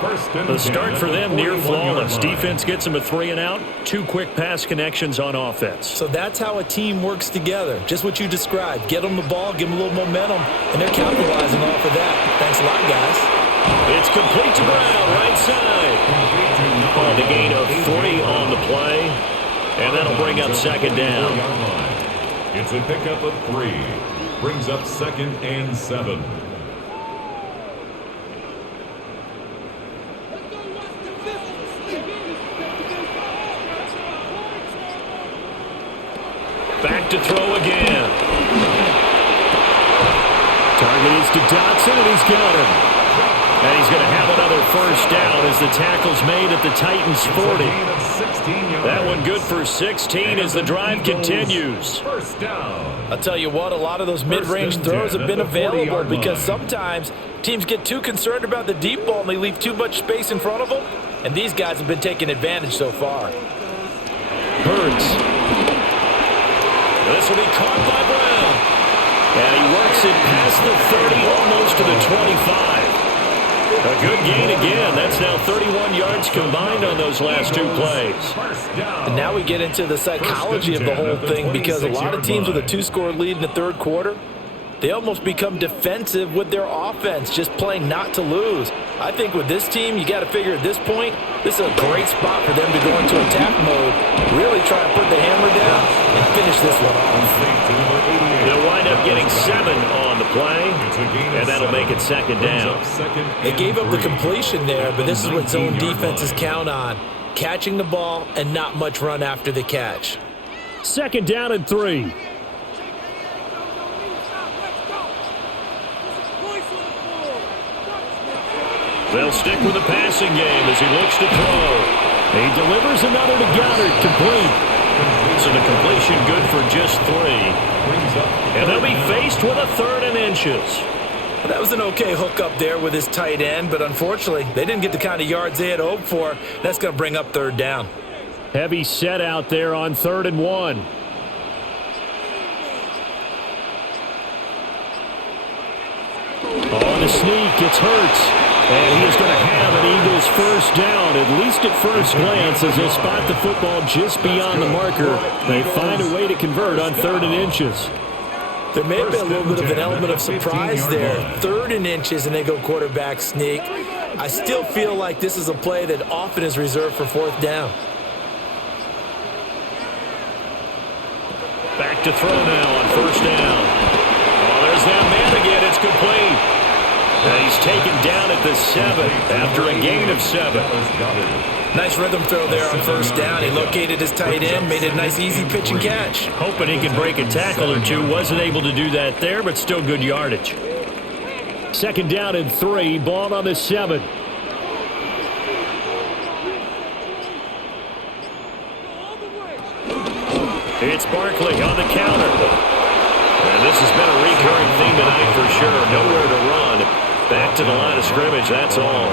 The start for them near flawless. Defense gets them a 3 and out. 2 quick pass connections on offense. So that's how a team works together. Just what you described. Get them the ball, give them a little momentum, and they're capitalizing off of that. Thanks a lot, guys. It's complete to Brown, right side. And a gain of 3 on the play, and that'll bring up second down. It's a pickup of 3. Brings up 2nd and 7. Back to throw again. Target is to Dotson, and he's got him. And he's going to have another first down as the tackle's made at the Titans' 40. That one good for 16 as the drive continues. First down. I'll tell you what, a lot of those mid-range throws have been available because sometimes teams get too concerned about the deep ball and they leave too much space in front of them. And these guys have been taking advantage so far. Hurts. This will be caught by Brown. And he works it past the 30, almost to the 25. A good gain again. That's now 31 yards combined on those last 2 plays. And now we get into the psychology of the whole thing because a lot of teams with a 2-score lead in the third quarter, they almost become defensive with their offense, just playing not to lose. I think with this team, you got to figure at this point, this is a great spot for them to go into attack mode, really try to put the hammer down and finish this one off. They'll wind up getting 7 on the play, and that'll make it second down. They gave up the completion there, but this is what zone defenses count on, catching the ball and not much run after the catch. Second down and 3. They'll stick with the passing game as he looks to throw. He delivers another to Goddard, complete. So the completion good for just 3. And they'll be faced with a 3rd and inches. Well, that was an okay hookup there with his tight end, but unfortunately, they didn't get the kind of yards they had hoped for. That's going to bring up 3rd down. Heavy set out there on 3rd and 1. On the sneak, it's Hurts. And he is going to have an Eagles first down, at least at first glance, as they spot the football just beyond the marker. They find a way to convert on 3rd and inches. There may have been a little bit of an element of surprise there. 3rd and inches, and they go quarterback sneak. I still feel like this is a play that often is reserved for 4th down. Back to throw now on 1st down. Oh, there's that man again. It's complete. And he's taken down at the 7 after a gain of 7. Nice rhythm throw there on 1st down. He located his tight end, made it a nice easy pitch and catch. Hoping he could break a tackle or 2. Wasn't able to do that there, but still good yardage. Second down and 3. Ball on the 7. It's Barkley on the counter. And this has been a recurring theme tonight for sure. Nowhere to run. Back to the line of scrimmage, that's all.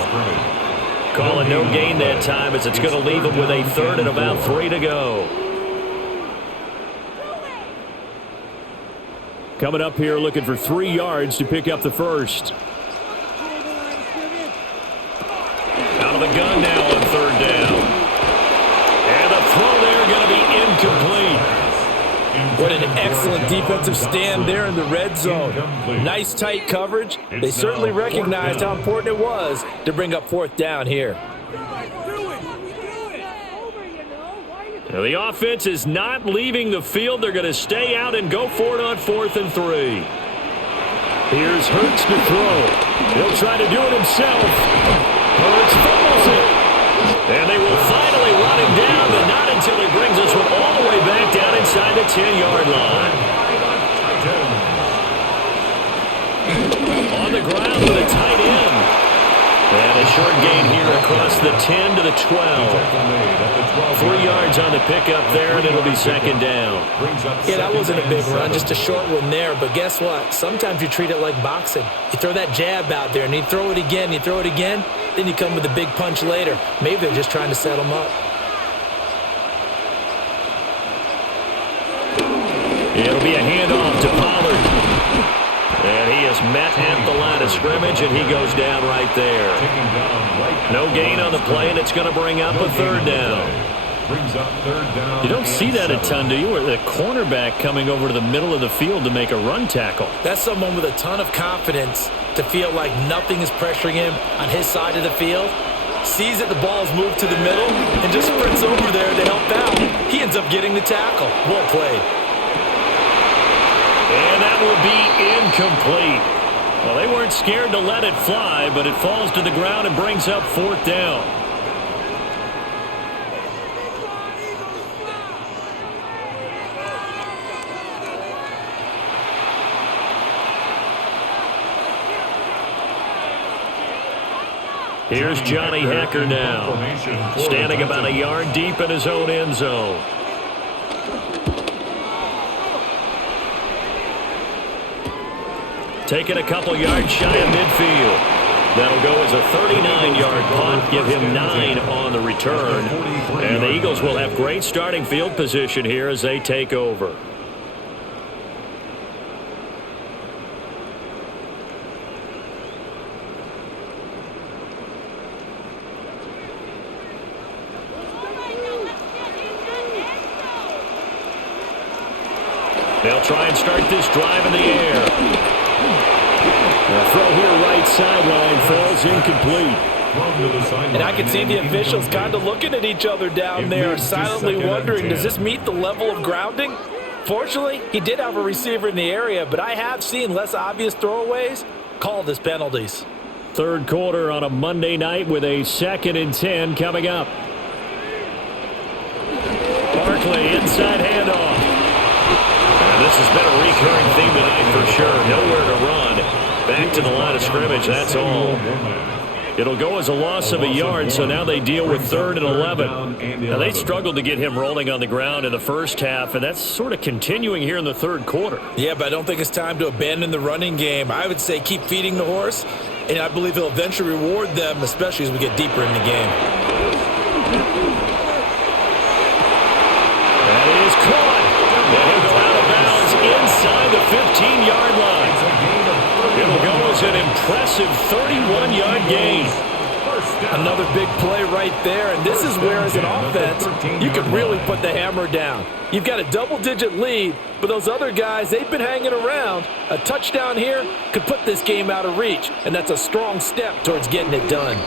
Calling no gain that time as it's going to leave them with a 3rd and about 3 to go. Coming up here looking for 3 yards to pick up the first. Out of the gun now on 3rd down. And the throw there going to be incomplete. What an excellent defensive stand there in the red zone. Nice tight coverage. They certainly recognized how important it was to bring up 4th down here. Now the offense is not leaving the field. They're going to stay out and go for it on 4th and 3. Here's Hurts to throw. He'll try to do it himself. Hurts fumbles it. And they will finally run him down, but not until he brings us one all the way back down inside the 10-yard line. On the ground with a tight end. And a short gain here across the 10 to the 12. 3 yards on the pickup there, and it'll be second down. Yeah, that wasn't a big run, just a short one there. But guess what? Sometimes you treat it like boxing. You throw that jab out there, and you throw it again, you throw it again, then you come with a big punch later. Maybe they're just trying to set them up. It'll be a handoff to Pollard. And he is met at the line of scrimmage, and he goes down right there. No gain on the play, and it's going to bring up a third down. Brings up third down. You don't see that a ton, do you? Where the cornerback coming over to the middle of the field to make a run tackle. That's someone with a ton of confidence to feel like nothing is pressuring him on his side of the field. Sees that the ball's moved to the middle and just sprints over there to help out. He ends up getting the tackle. Well played. And that will be incomplete. Well, they weren't scared to let it fly, but it falls to the ground and brings up fourth down. Here's Johnny Hecker now, standing about a yard deep in his own end zone. Taking a couple yards shy of midfield. That'll go as a 39-yard punt, give him 9 on the return. And the Eagles will have great starting field position here as they take over. They'll try and start this drive in the air. The throw here right sideline falls incomplete. And I can see the officials kind of looking at each other down there, silently wondering, does this meet the level of grounding? Fortunately, he did have a receiver in the area, but I have seen less obvious throwaways called as penalties. Third quarter on a Monday night with a 2nd and 10 coming up. Barkley inside handoff. And this has been a recurring theme tonight for sure. Nowhere to run. Back to the line of scrimmage, that's all. It'll go as a loss of a yard, so now they deal with 3rd and 11. Now, they struggled to get him rolling on the ground in the first half, and that's sort of continuing here in the third quarter. Yeah, but I don't think it's time to abandon the running game. I would say keep feeding the horse, and I believe he'll eventually reward them, especially as we get deeper in the game. That is caught. He'll go out of bounds inside the 15-yard line. It'll go as an impressive 31-yard gain. Another big play right there, and this is where, as an offense, you can really put the hammer down. You've got a double-digit lead, but those other guys, they've been hanging around. A touchdown here could put this game out of reach, and that's a strong step towards getting it done.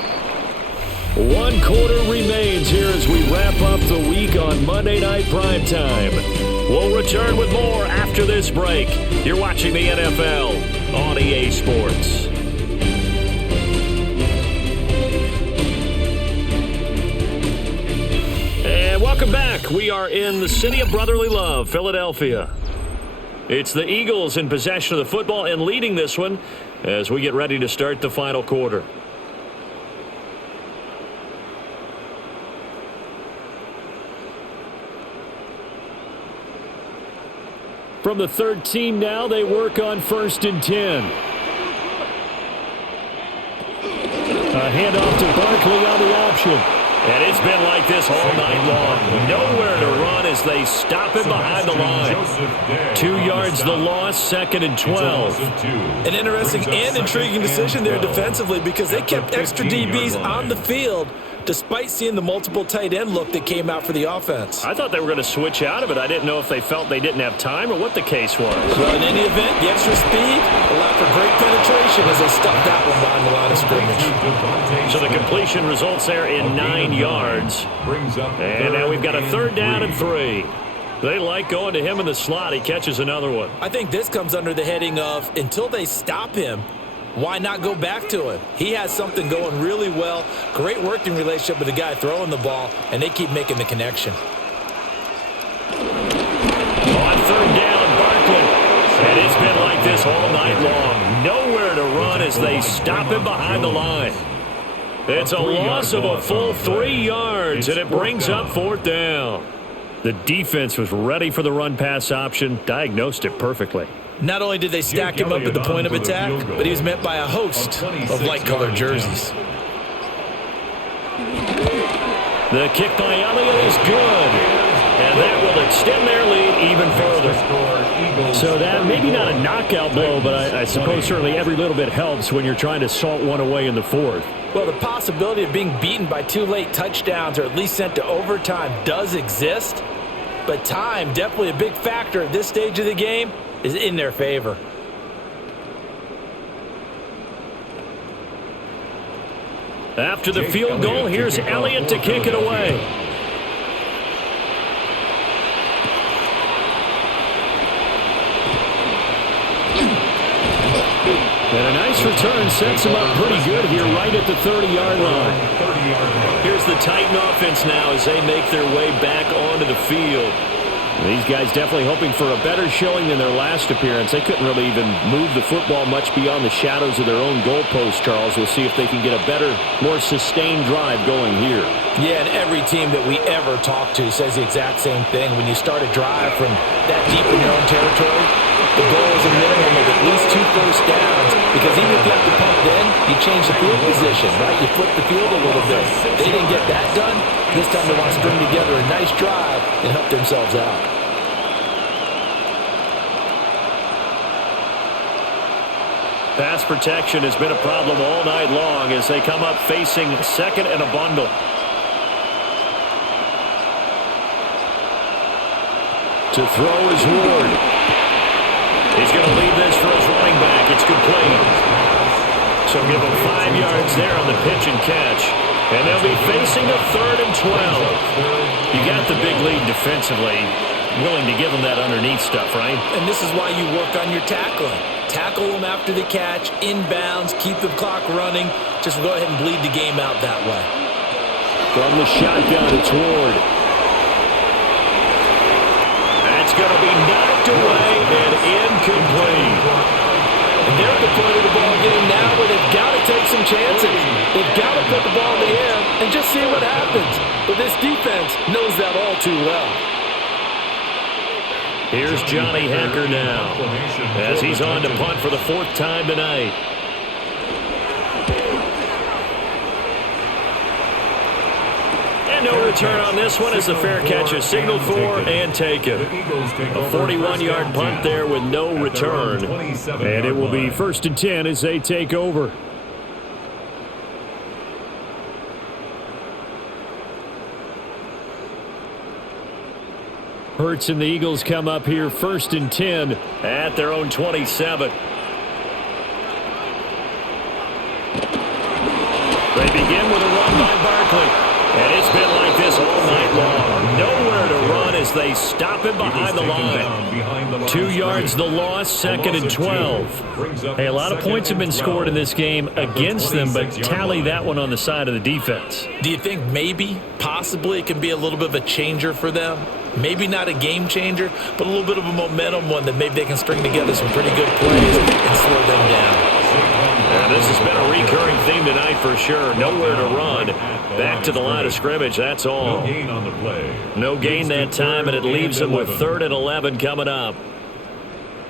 1 quarter remains here as we wrap up the week on Monday Night Primetime. We'll return with more after this break. You're watching the NFL on EA Sports. And welcome back. We are in the city of brotherly love, Philadelphia. It's the Eagles in possession of the football and leading this one as we get ready to start the final quarter. From the 13 now, they work on 1st and 10. A handoff to Barkley on the option. And it's been like this all night long. Nowhere to run as they stop him behind the line. 2 yards the loss, 2nd and 12. An interesting and intriguing decision there defensively because they kept extra DBs on the field despite seeing the multiple tight end look that came out for the offense. I thought they were going to switch out of it. I didn't know if they felt they didn't have time or what the case was. Well, in any event, the extra speed allowed for great penetration as they stuffed that one behind the line of scrimmage. So the completion results there in 9 yards. And now we've got a 3rd down and 3. They like going to him in the slot. He catches another one. I think this comes under the heading of until they stop him, why not go back to him? He has something going really well. Great working relationship with the guy throwing the ball, and they keep making the connection. On 3rd down, Barkley. And it's been like this all night long. Nowhere to run as they stop him behind the line. It's a loss of a full 3 yards, and it brings up 4th down. The defense was ready for the run-pass option, diagnosed it perfectly. Not only did they stack him up at the point of attack, but he was met by a host of light-colored jerseys. The kick by Elliott is good, and that will extend their lead even further. So that maybe not a knockout blow, but I suppose certainly every little bit helps when you're trying to salt one away in the 4th. Well, the possibility of being beaten by 2 late touchdowns or at least sent to overtime does exist, but time, definitely a big factor at this stage of the game, is in their favor. After the field goal, here's Elliott to kick it away. And a nice return sets him up pretty good here right at the 30-yard line. Here's the Titan offense now as they make their way back onto the field. These guys definitely hoping for a better showing than their last appearance. They couldn't really even move the football much beyond the shadows of their own goalpost, Charles. We'll see if they can get a better, more sustained drive going here. Yeah, and every team that we ever talk to says the exact same thing. When you start a drive from that deep in your own territory, the goal is a minimum of at least 2 first downs, because even if you have to punt then, you change the field position, right? You flip the field a little bit. They didn't get that done. This time they want to string together a nice drive and help themselves out. Pass protection has been a problem all night long as they come up facing second and a bundle. To throw is Ward. He's going to leave this for his running back. It's complete. So give him 5 yards there on the pitch and catch. And they'll be facing a 3rd and 12. You got the big lead defensively. Willing to give them that underneath stuff, right? And this is why you work on your tackling. Tackle them after the catch, inbounds, keep the clock running. Just go ahead and bleed the game out that way. From the shotgun, it's Ward. That's going to be knocked away and incomplete. And they're at the point of the ball game now where they've got to take some chances. They've got to put the ball in the air and just see what happens. But this defense knows that all too well. Here's Johnny Hacker now as he's on to punt for the 4th time tonight. And no return on this one as the fair catch is signaled for and taken. A 41-yard punt there with no return. And it will be 1st and 10 as they take over. Hurts and the Eagles come up here 1st and 10 at their own 27. They begin with a run by Barkley. And it's been like this all night long. Nowhere to run as they stop him behind the line. 2 yards the loss, 2nd and 12. Hey, a lot of points have been scored in this game against them, but tally that one on the side of the defense. Do you think maybe, possibly, it can be a little bit of a changer for them? Maybe not a game changer, but a little bit of a momentum one that maybe they can string together some pretty good plays and slow them down. Yeah, this has been a recurring theme tonight for sure. Nowhere to run. Back to the line of scrimmage, that's all. No gain on the play. No gain that time, and it leaves them with 3rd and 11 coming up.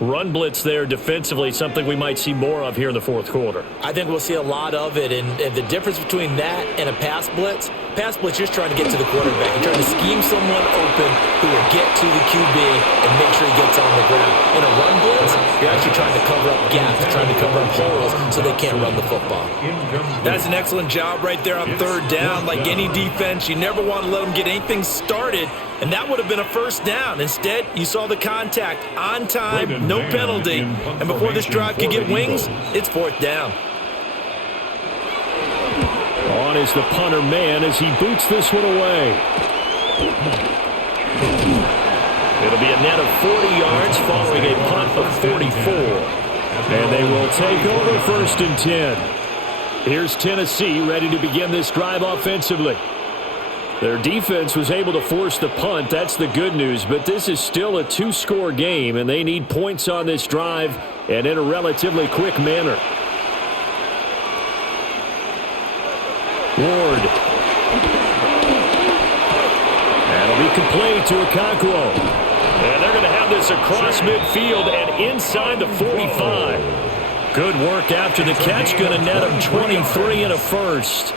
Run blitz there defensively, something we might see more of here in the 4th quarter. I think we'll see a lot of it, and the difference between that and a pass blitz, just trying to get to the quarterback. You're trying to scheme someone open who will get to the QB and make sure he gets on the ground. In a run blitz, you're actually trying to cover up gaps, trying to cover up holes so they can't run the football. That's an excellent job right there on 3rd down. Like any defense, you never want to let them get anything started, and that would have been a 1st down. Instead, you saw the contact on time, no penalty, and before this drive could get wings, it's 4th down. On is the punter man as he boots this one away. It'll be a net of 40 yards following a punt of 44. And they will take over 1st and 10. Here's Tennessee ready to begin this drive offensively. Their defense was able to force the punt. That's the good news. But this is still a 2-score game, and they need points on this drive and in a relatively quick manner. Ward. That'll be complete to Okonkwo. And they're going to have this across midfield and inside the 45. Good work after the catch. Going to net him 23 and a first.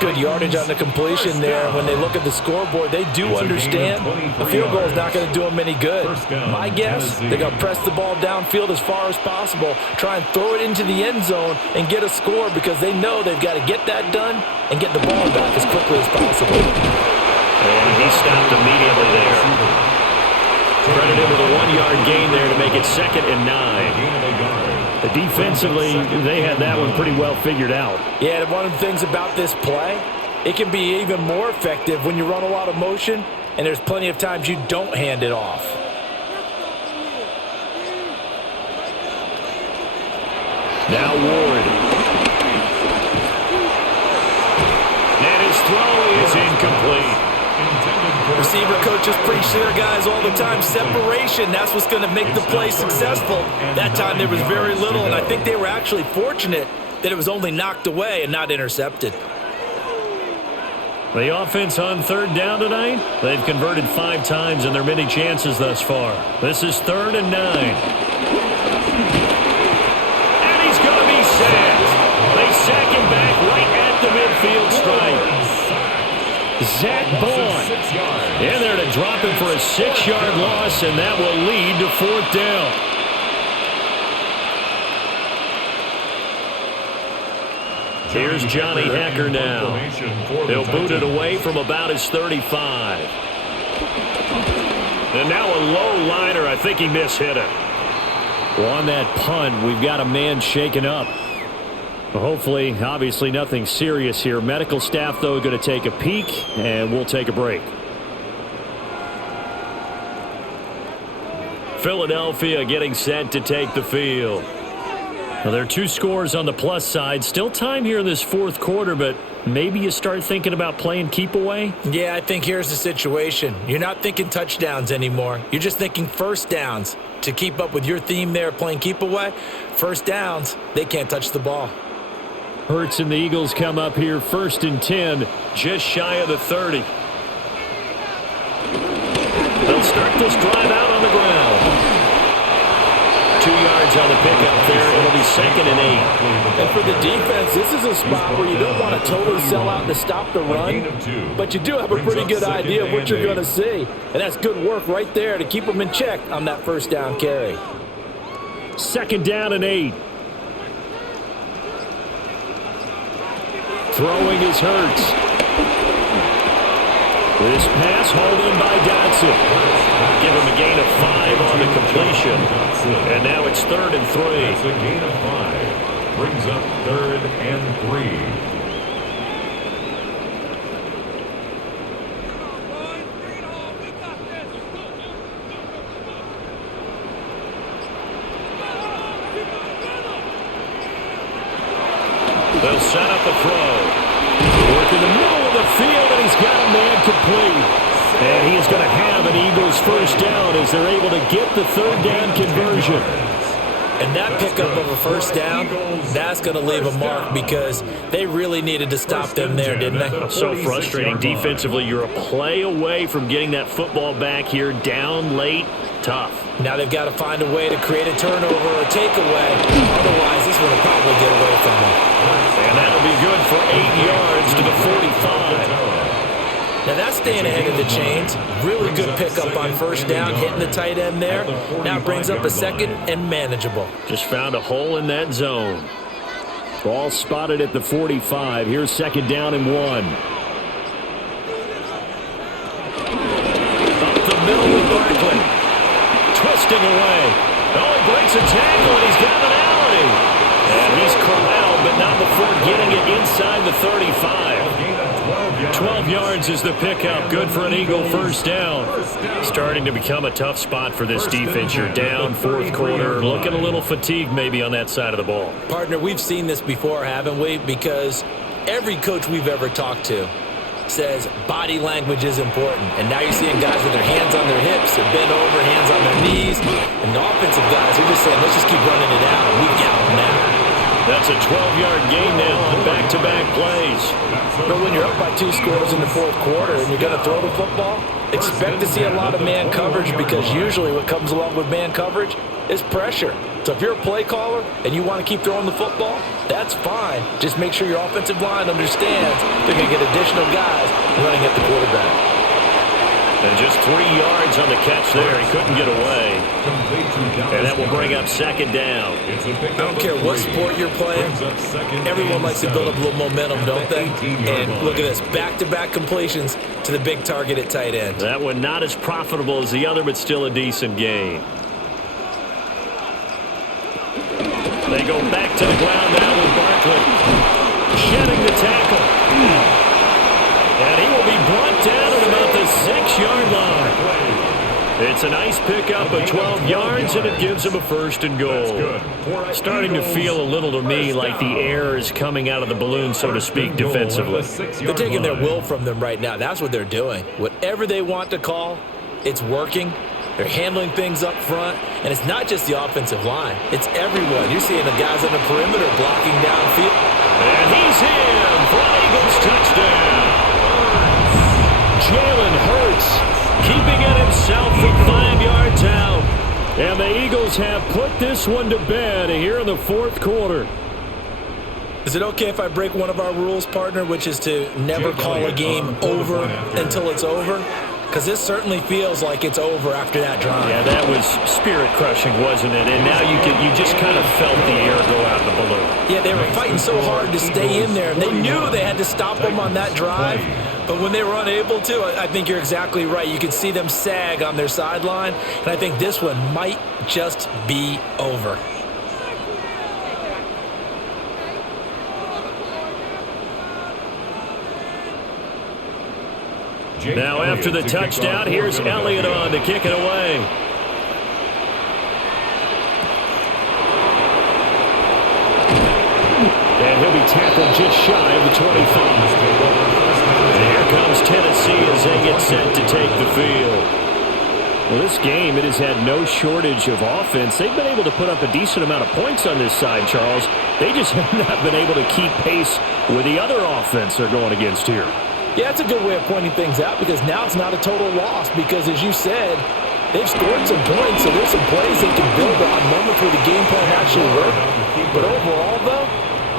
Good yardage on the completion there. When they look at the scoreboard, they do understand a field goal is not going to do them any good. My guess, they're going to press the ball downfield as far as possible, try and throw it into the end zone and get a score because they know they've got to get that done and get the ball back as quickly as possible. And he stopped immediately there. Credited with a 1-yard gain there to make it 2nd and 9. Defensively, they had that one pretty well figured out. Yeah, and one of the things about this play, it can be even more effective when you run a lot of motion, and there's plenty of times you don't hand it off. Now Ward. And his throw is incomplete. Receiver coaches preach to their guys all the time. Separation, that's what's going to make the play successful. That time there was very little, and I think they were actually fortunate that it was only knocked away and not intercepted. The offense on 3rd down tonight, they've converted 5 times in their many chances thus far. This is 3rd and 9. And he's going to be sacked. They sack him back right at the midfield stripe. Zach Bond in there to drop him for a 6-yard loss, and that will lead to 4th down. Here's Johnny Hecker now. He'll boot it away from about his 35. And now a low liner. I think he mishit it. Well, on that punt, we've got a man shaken up. Hopefully, obviously nothing serious here. Medical staff, though, going to take a peek, and we'll take a break. Philadelphia getting set to take the field. Well, there are 2 scores on the plus side. Still time here in this 4th quarter, but maybe you start thinking about playing keep away? Yeah, I think here's the situation. You're not thinking touchdowns anymore. You're just thinking first downs. To keep up with your theme there, playing keep away, first downs, they can't touch the ball. Hurts and the Eagles come up here 1st and 10. Just shy of the 30. They'll start this drive out on the ground. 2 yards on the pickup there. It'll be 2nd and 8. And for the defense, this is a spot where you don't want to totally sell out to stop the run, but you do have a pretty good idea of what you're going to see. And that's good work right there to keep them in check on that first down carry. 2nd down and 8. Throwing is Hurts. This pass hauled in by Dotson. Give him a gain of 5 on the completion. And now it's 3rd and 3. That's a gain of 5. Brings up 3rd and 3. They'll set up a throw. Work in the middle of the field, and he's got a man complete. And he is going to have an Eagles first down as they're able to get the 3rd down conversion. And that pickup of a first down, that's going to leave a mark because they really needed to stop them there, didn't they? So frustrating. Defensively, you're a play away from getting that football back here down late. Tough. Now they've got to find a way to create a turnover or a takeaway. Otherwise, this one will probably get away from them. And that'll be good for 8 yards to the 45. Now that's staying ahead of the chains. Really good pickup on first down, hitting the tight end there. Now brings up a 2nd and manageable. Just found a hole in that zone. Ball spotted at the 45. Here's 2nd down and 1. Up the middle with Barkley. Twisting away. Oh, he breaks a tackle, and he's got an alley. And he's corralled, but not before getting it inside the 35. 12 yards is the pickup. Good for an Eagle first down. Starting to become a tough spot for this defense. You're down 4th quarter. Looking a little fatigued maybe on that side of the ball. Partner, we've seen this before, haven't we? Because every coach we've ever talked to says body language is important. And now you're seeing guys with their hands on their hips, they're bent over, hands on their knees. And the offensive guys are just saying, let's just keep running it out. We've got them now. That's a 12-yard gain now on back-to-back plays. But when you're up by 2 scores in the 4th quarter and you're going to throw the football, expect to see a lot of man coverage because usually what comes along with man coverage is pressure. So if you're a play caller and you want to keep throwing the football, that's fine. Just make sure your offensive line understands they're going to get additional guys running at the quarterback. And just 3 yards on the catch there. He couldn't get away. And that will bring up second down. I don't care what sport you're playing. Everyone likes to build up a little momentum, don't they? And look at this. Back-to-back completions to the big target at tight end. That one not as profitable as the other, but still a decent gain. They go back to the ground now with Barkley. Shedding the tackle. And he will be brought down at about the 6-yard line. It's a nice pickup of 12 yards, and it gives him a first and goal. Starting to feel a little to me like the air is coming out of the balloon, so to speak, defensively. They're taking their will from them right now. That's what they're doing. Whatever they want to call, it's working. They're handling things up front, and it's not just the offensive line. It's everyone. You're seeing the guys on the perimeter blocking downfield. And he's in for an Eagles touchdown. Jalen Hurts keeping it himself from 5 yards out. And the Eagles have put this one to bed here in the fourth quarter. Is it okay if I break one of our rules, partner, which is to never call a game over until it's over? Because this certainly feels like it's over after that drive. Yeah, that was spirit-crushing, wasn't it? And now you just kind of felt the air go out of the balloon. Yeah, they were fighting so hard to stay in there. And they knew they had to stop them on that drive. But when they were unable to, I think you're exactly right. You could see them sag on their sideline. And I think this one might just be over. Now after the touchdown, here's Elliott on to kick it away. And he'll be tackled just shy of the 25. And here comes Tennessee as they get set to take the field. Well, this game, it has had no shortage of offense. They've been able to put up a decent amount of points on this side, Charles. They just have not been able to keep pace with the other offense they're going against here. Yeah, that's a good way of pointing things out because now it's not a total loss because, as you said, they've scored some points, so there's some plays they can build on, moments where the game plan actually worked. But overall, though,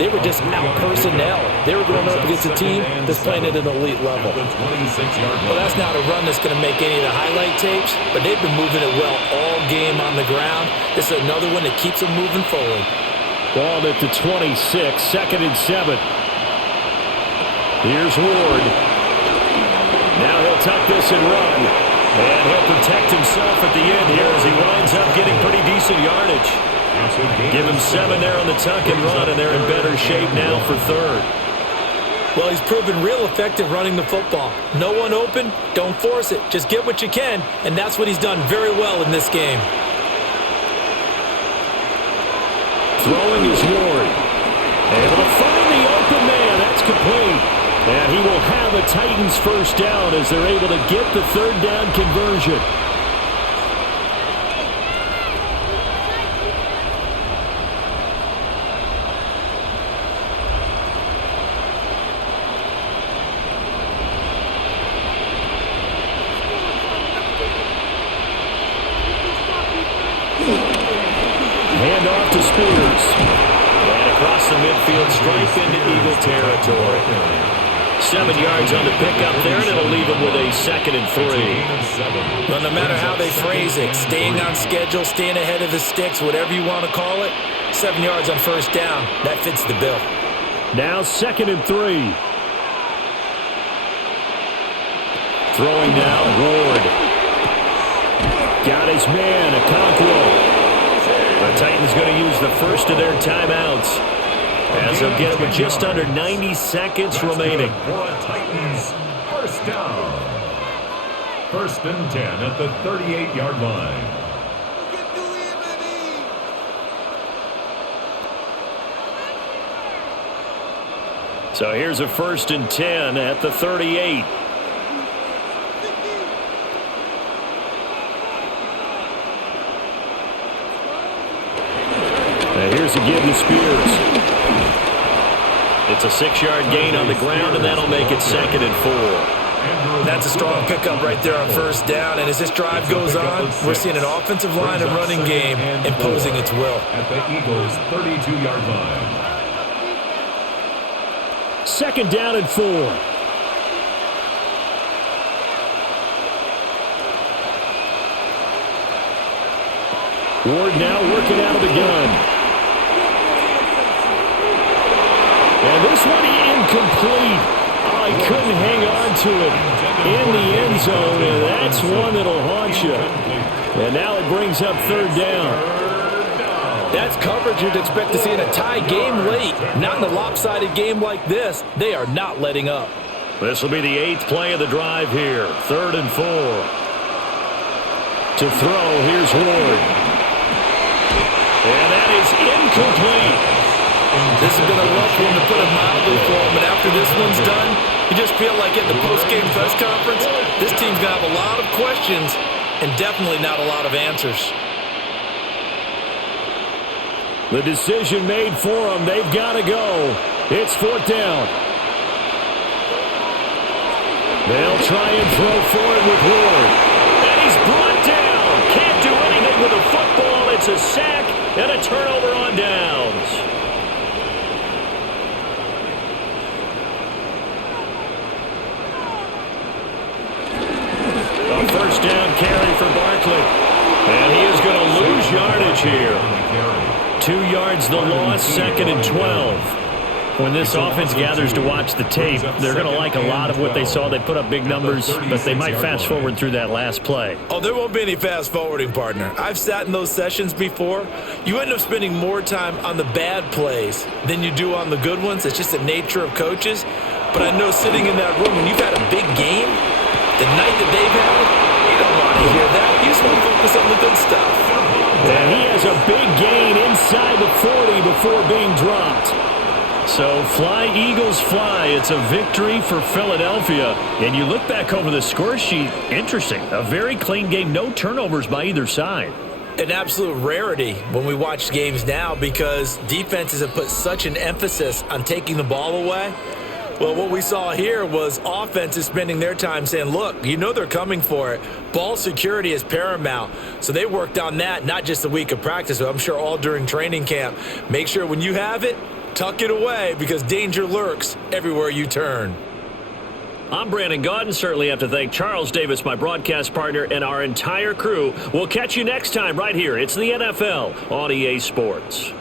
they were just out-personnel. They were going up against a team that's playing at an elite level. Well, that's not a run that's going to make any of the highlight tapes, but they've been moving it well all game on the ground. This is another one that keeps them moving forward. Ball at the 26, 2nd and 7. Here's Ward. Now he'll tuck this and run. And he'll protect himself at the end here as he winds up getting pretty decent yardage. Give him 7 there on the tuck and run, and they're in better shape now for third. Well, he's proven real effective running the football. No one open, don't force it. Just get what you can, and that's what he's done very well in this game. Throwing is Ward. Able to find the open man. That's complete. And he will have a Titans first down as they're able to get the third down conversion. Hand off to Spears. And across the midfield, stripe into Eagle territory. 7 yards on the pickup there, and it'll leave them with a 2nd and 3. Well, no matter how they phrase it, staying on schedule, staying ahead of the sticks, whatever you want to call it, 7 yards on first down, that fits the bill. Now 2nd and 3. Throwing now, Ward. Got his man, Okonkwo. The Titans going to use the first of their timeouts as they'll get it with just under 90 seconds remaining. For a Titans first down. 1st and 10 at the 38-yard line. So here's a 1st and 10 at the 38. Here's a give to Spears. It's a 6-yard gain on the ground, and that'll make it 2nd and 4. That's a strong pickup right there on first down. And as this drive goes on, we're seeing an offensive line and running game imposing its will. At the Eagles' 32-yard line. 2nd down and 4. Ward now working out of the gun. And this one incomplete. Oh, he couldn't hang on to it in the end zone, and that's one that'll haunt you. And now it brings up 3rd down. That's coverage you'd expect to see in a tie game late. Not in a lopsided game like this. They are not letting up. This will be the 8th play of the drive here. 3rd and 4. To throw, here's Ward. And that is incomplete. This has been a rough one, to put it mildly, for him, but after this one's done, you just feel like at the post-game press conference, this team's going to have a lot of questions and definitely not a lot of answers. The decision made for them. They've got to go. It's 4th down. They'll try and throw for it with Ward. And he's brought down. Can't do anything with a football. It's a sack and a turnover on downs. A 1st down carry for Barkley. And he is going to lose yardage here. 2 yards the loss, 2nd and 12. When this offense gathers to watch the tape, they're going to like a lot of what they saw. They put up big numbers, but they might fast forward through that last play. Oh, there won't be any fast forwarding, partner. I've sat in those sessions before. You end up spending more time on the bad plays than you do on the good ones. It's just the nature of coaches. But I know sitting in that room, when you've had a big game, the night that they've had, you don't want to hear that. You just want to focus on the good stuff. And he has a big gain inside the 40 before being dropped. So fly, Eagles, fly. It's a victory for Philadelphia. And you look back over the score sheet, interesting. A very clean game, no turnovers by either side. An absolute rarity when we watch games now because defenses have put such an emphasis on taking the ball away. Well, what we saw here was offenses spending their time saying, look, you know they're coming for it. Ball security is paramount. So they worked on that, not just a week of practice, but I'm sure all during training camp. Make sure when you have it, tuck it away because danger lurks everywhere you turn. I'm Brandon Gaudin. Certainly have to thank Charles Davis, my broadcast partner, and our entire crew. We'll catch you next time right here. It's the NFL on EA Sports.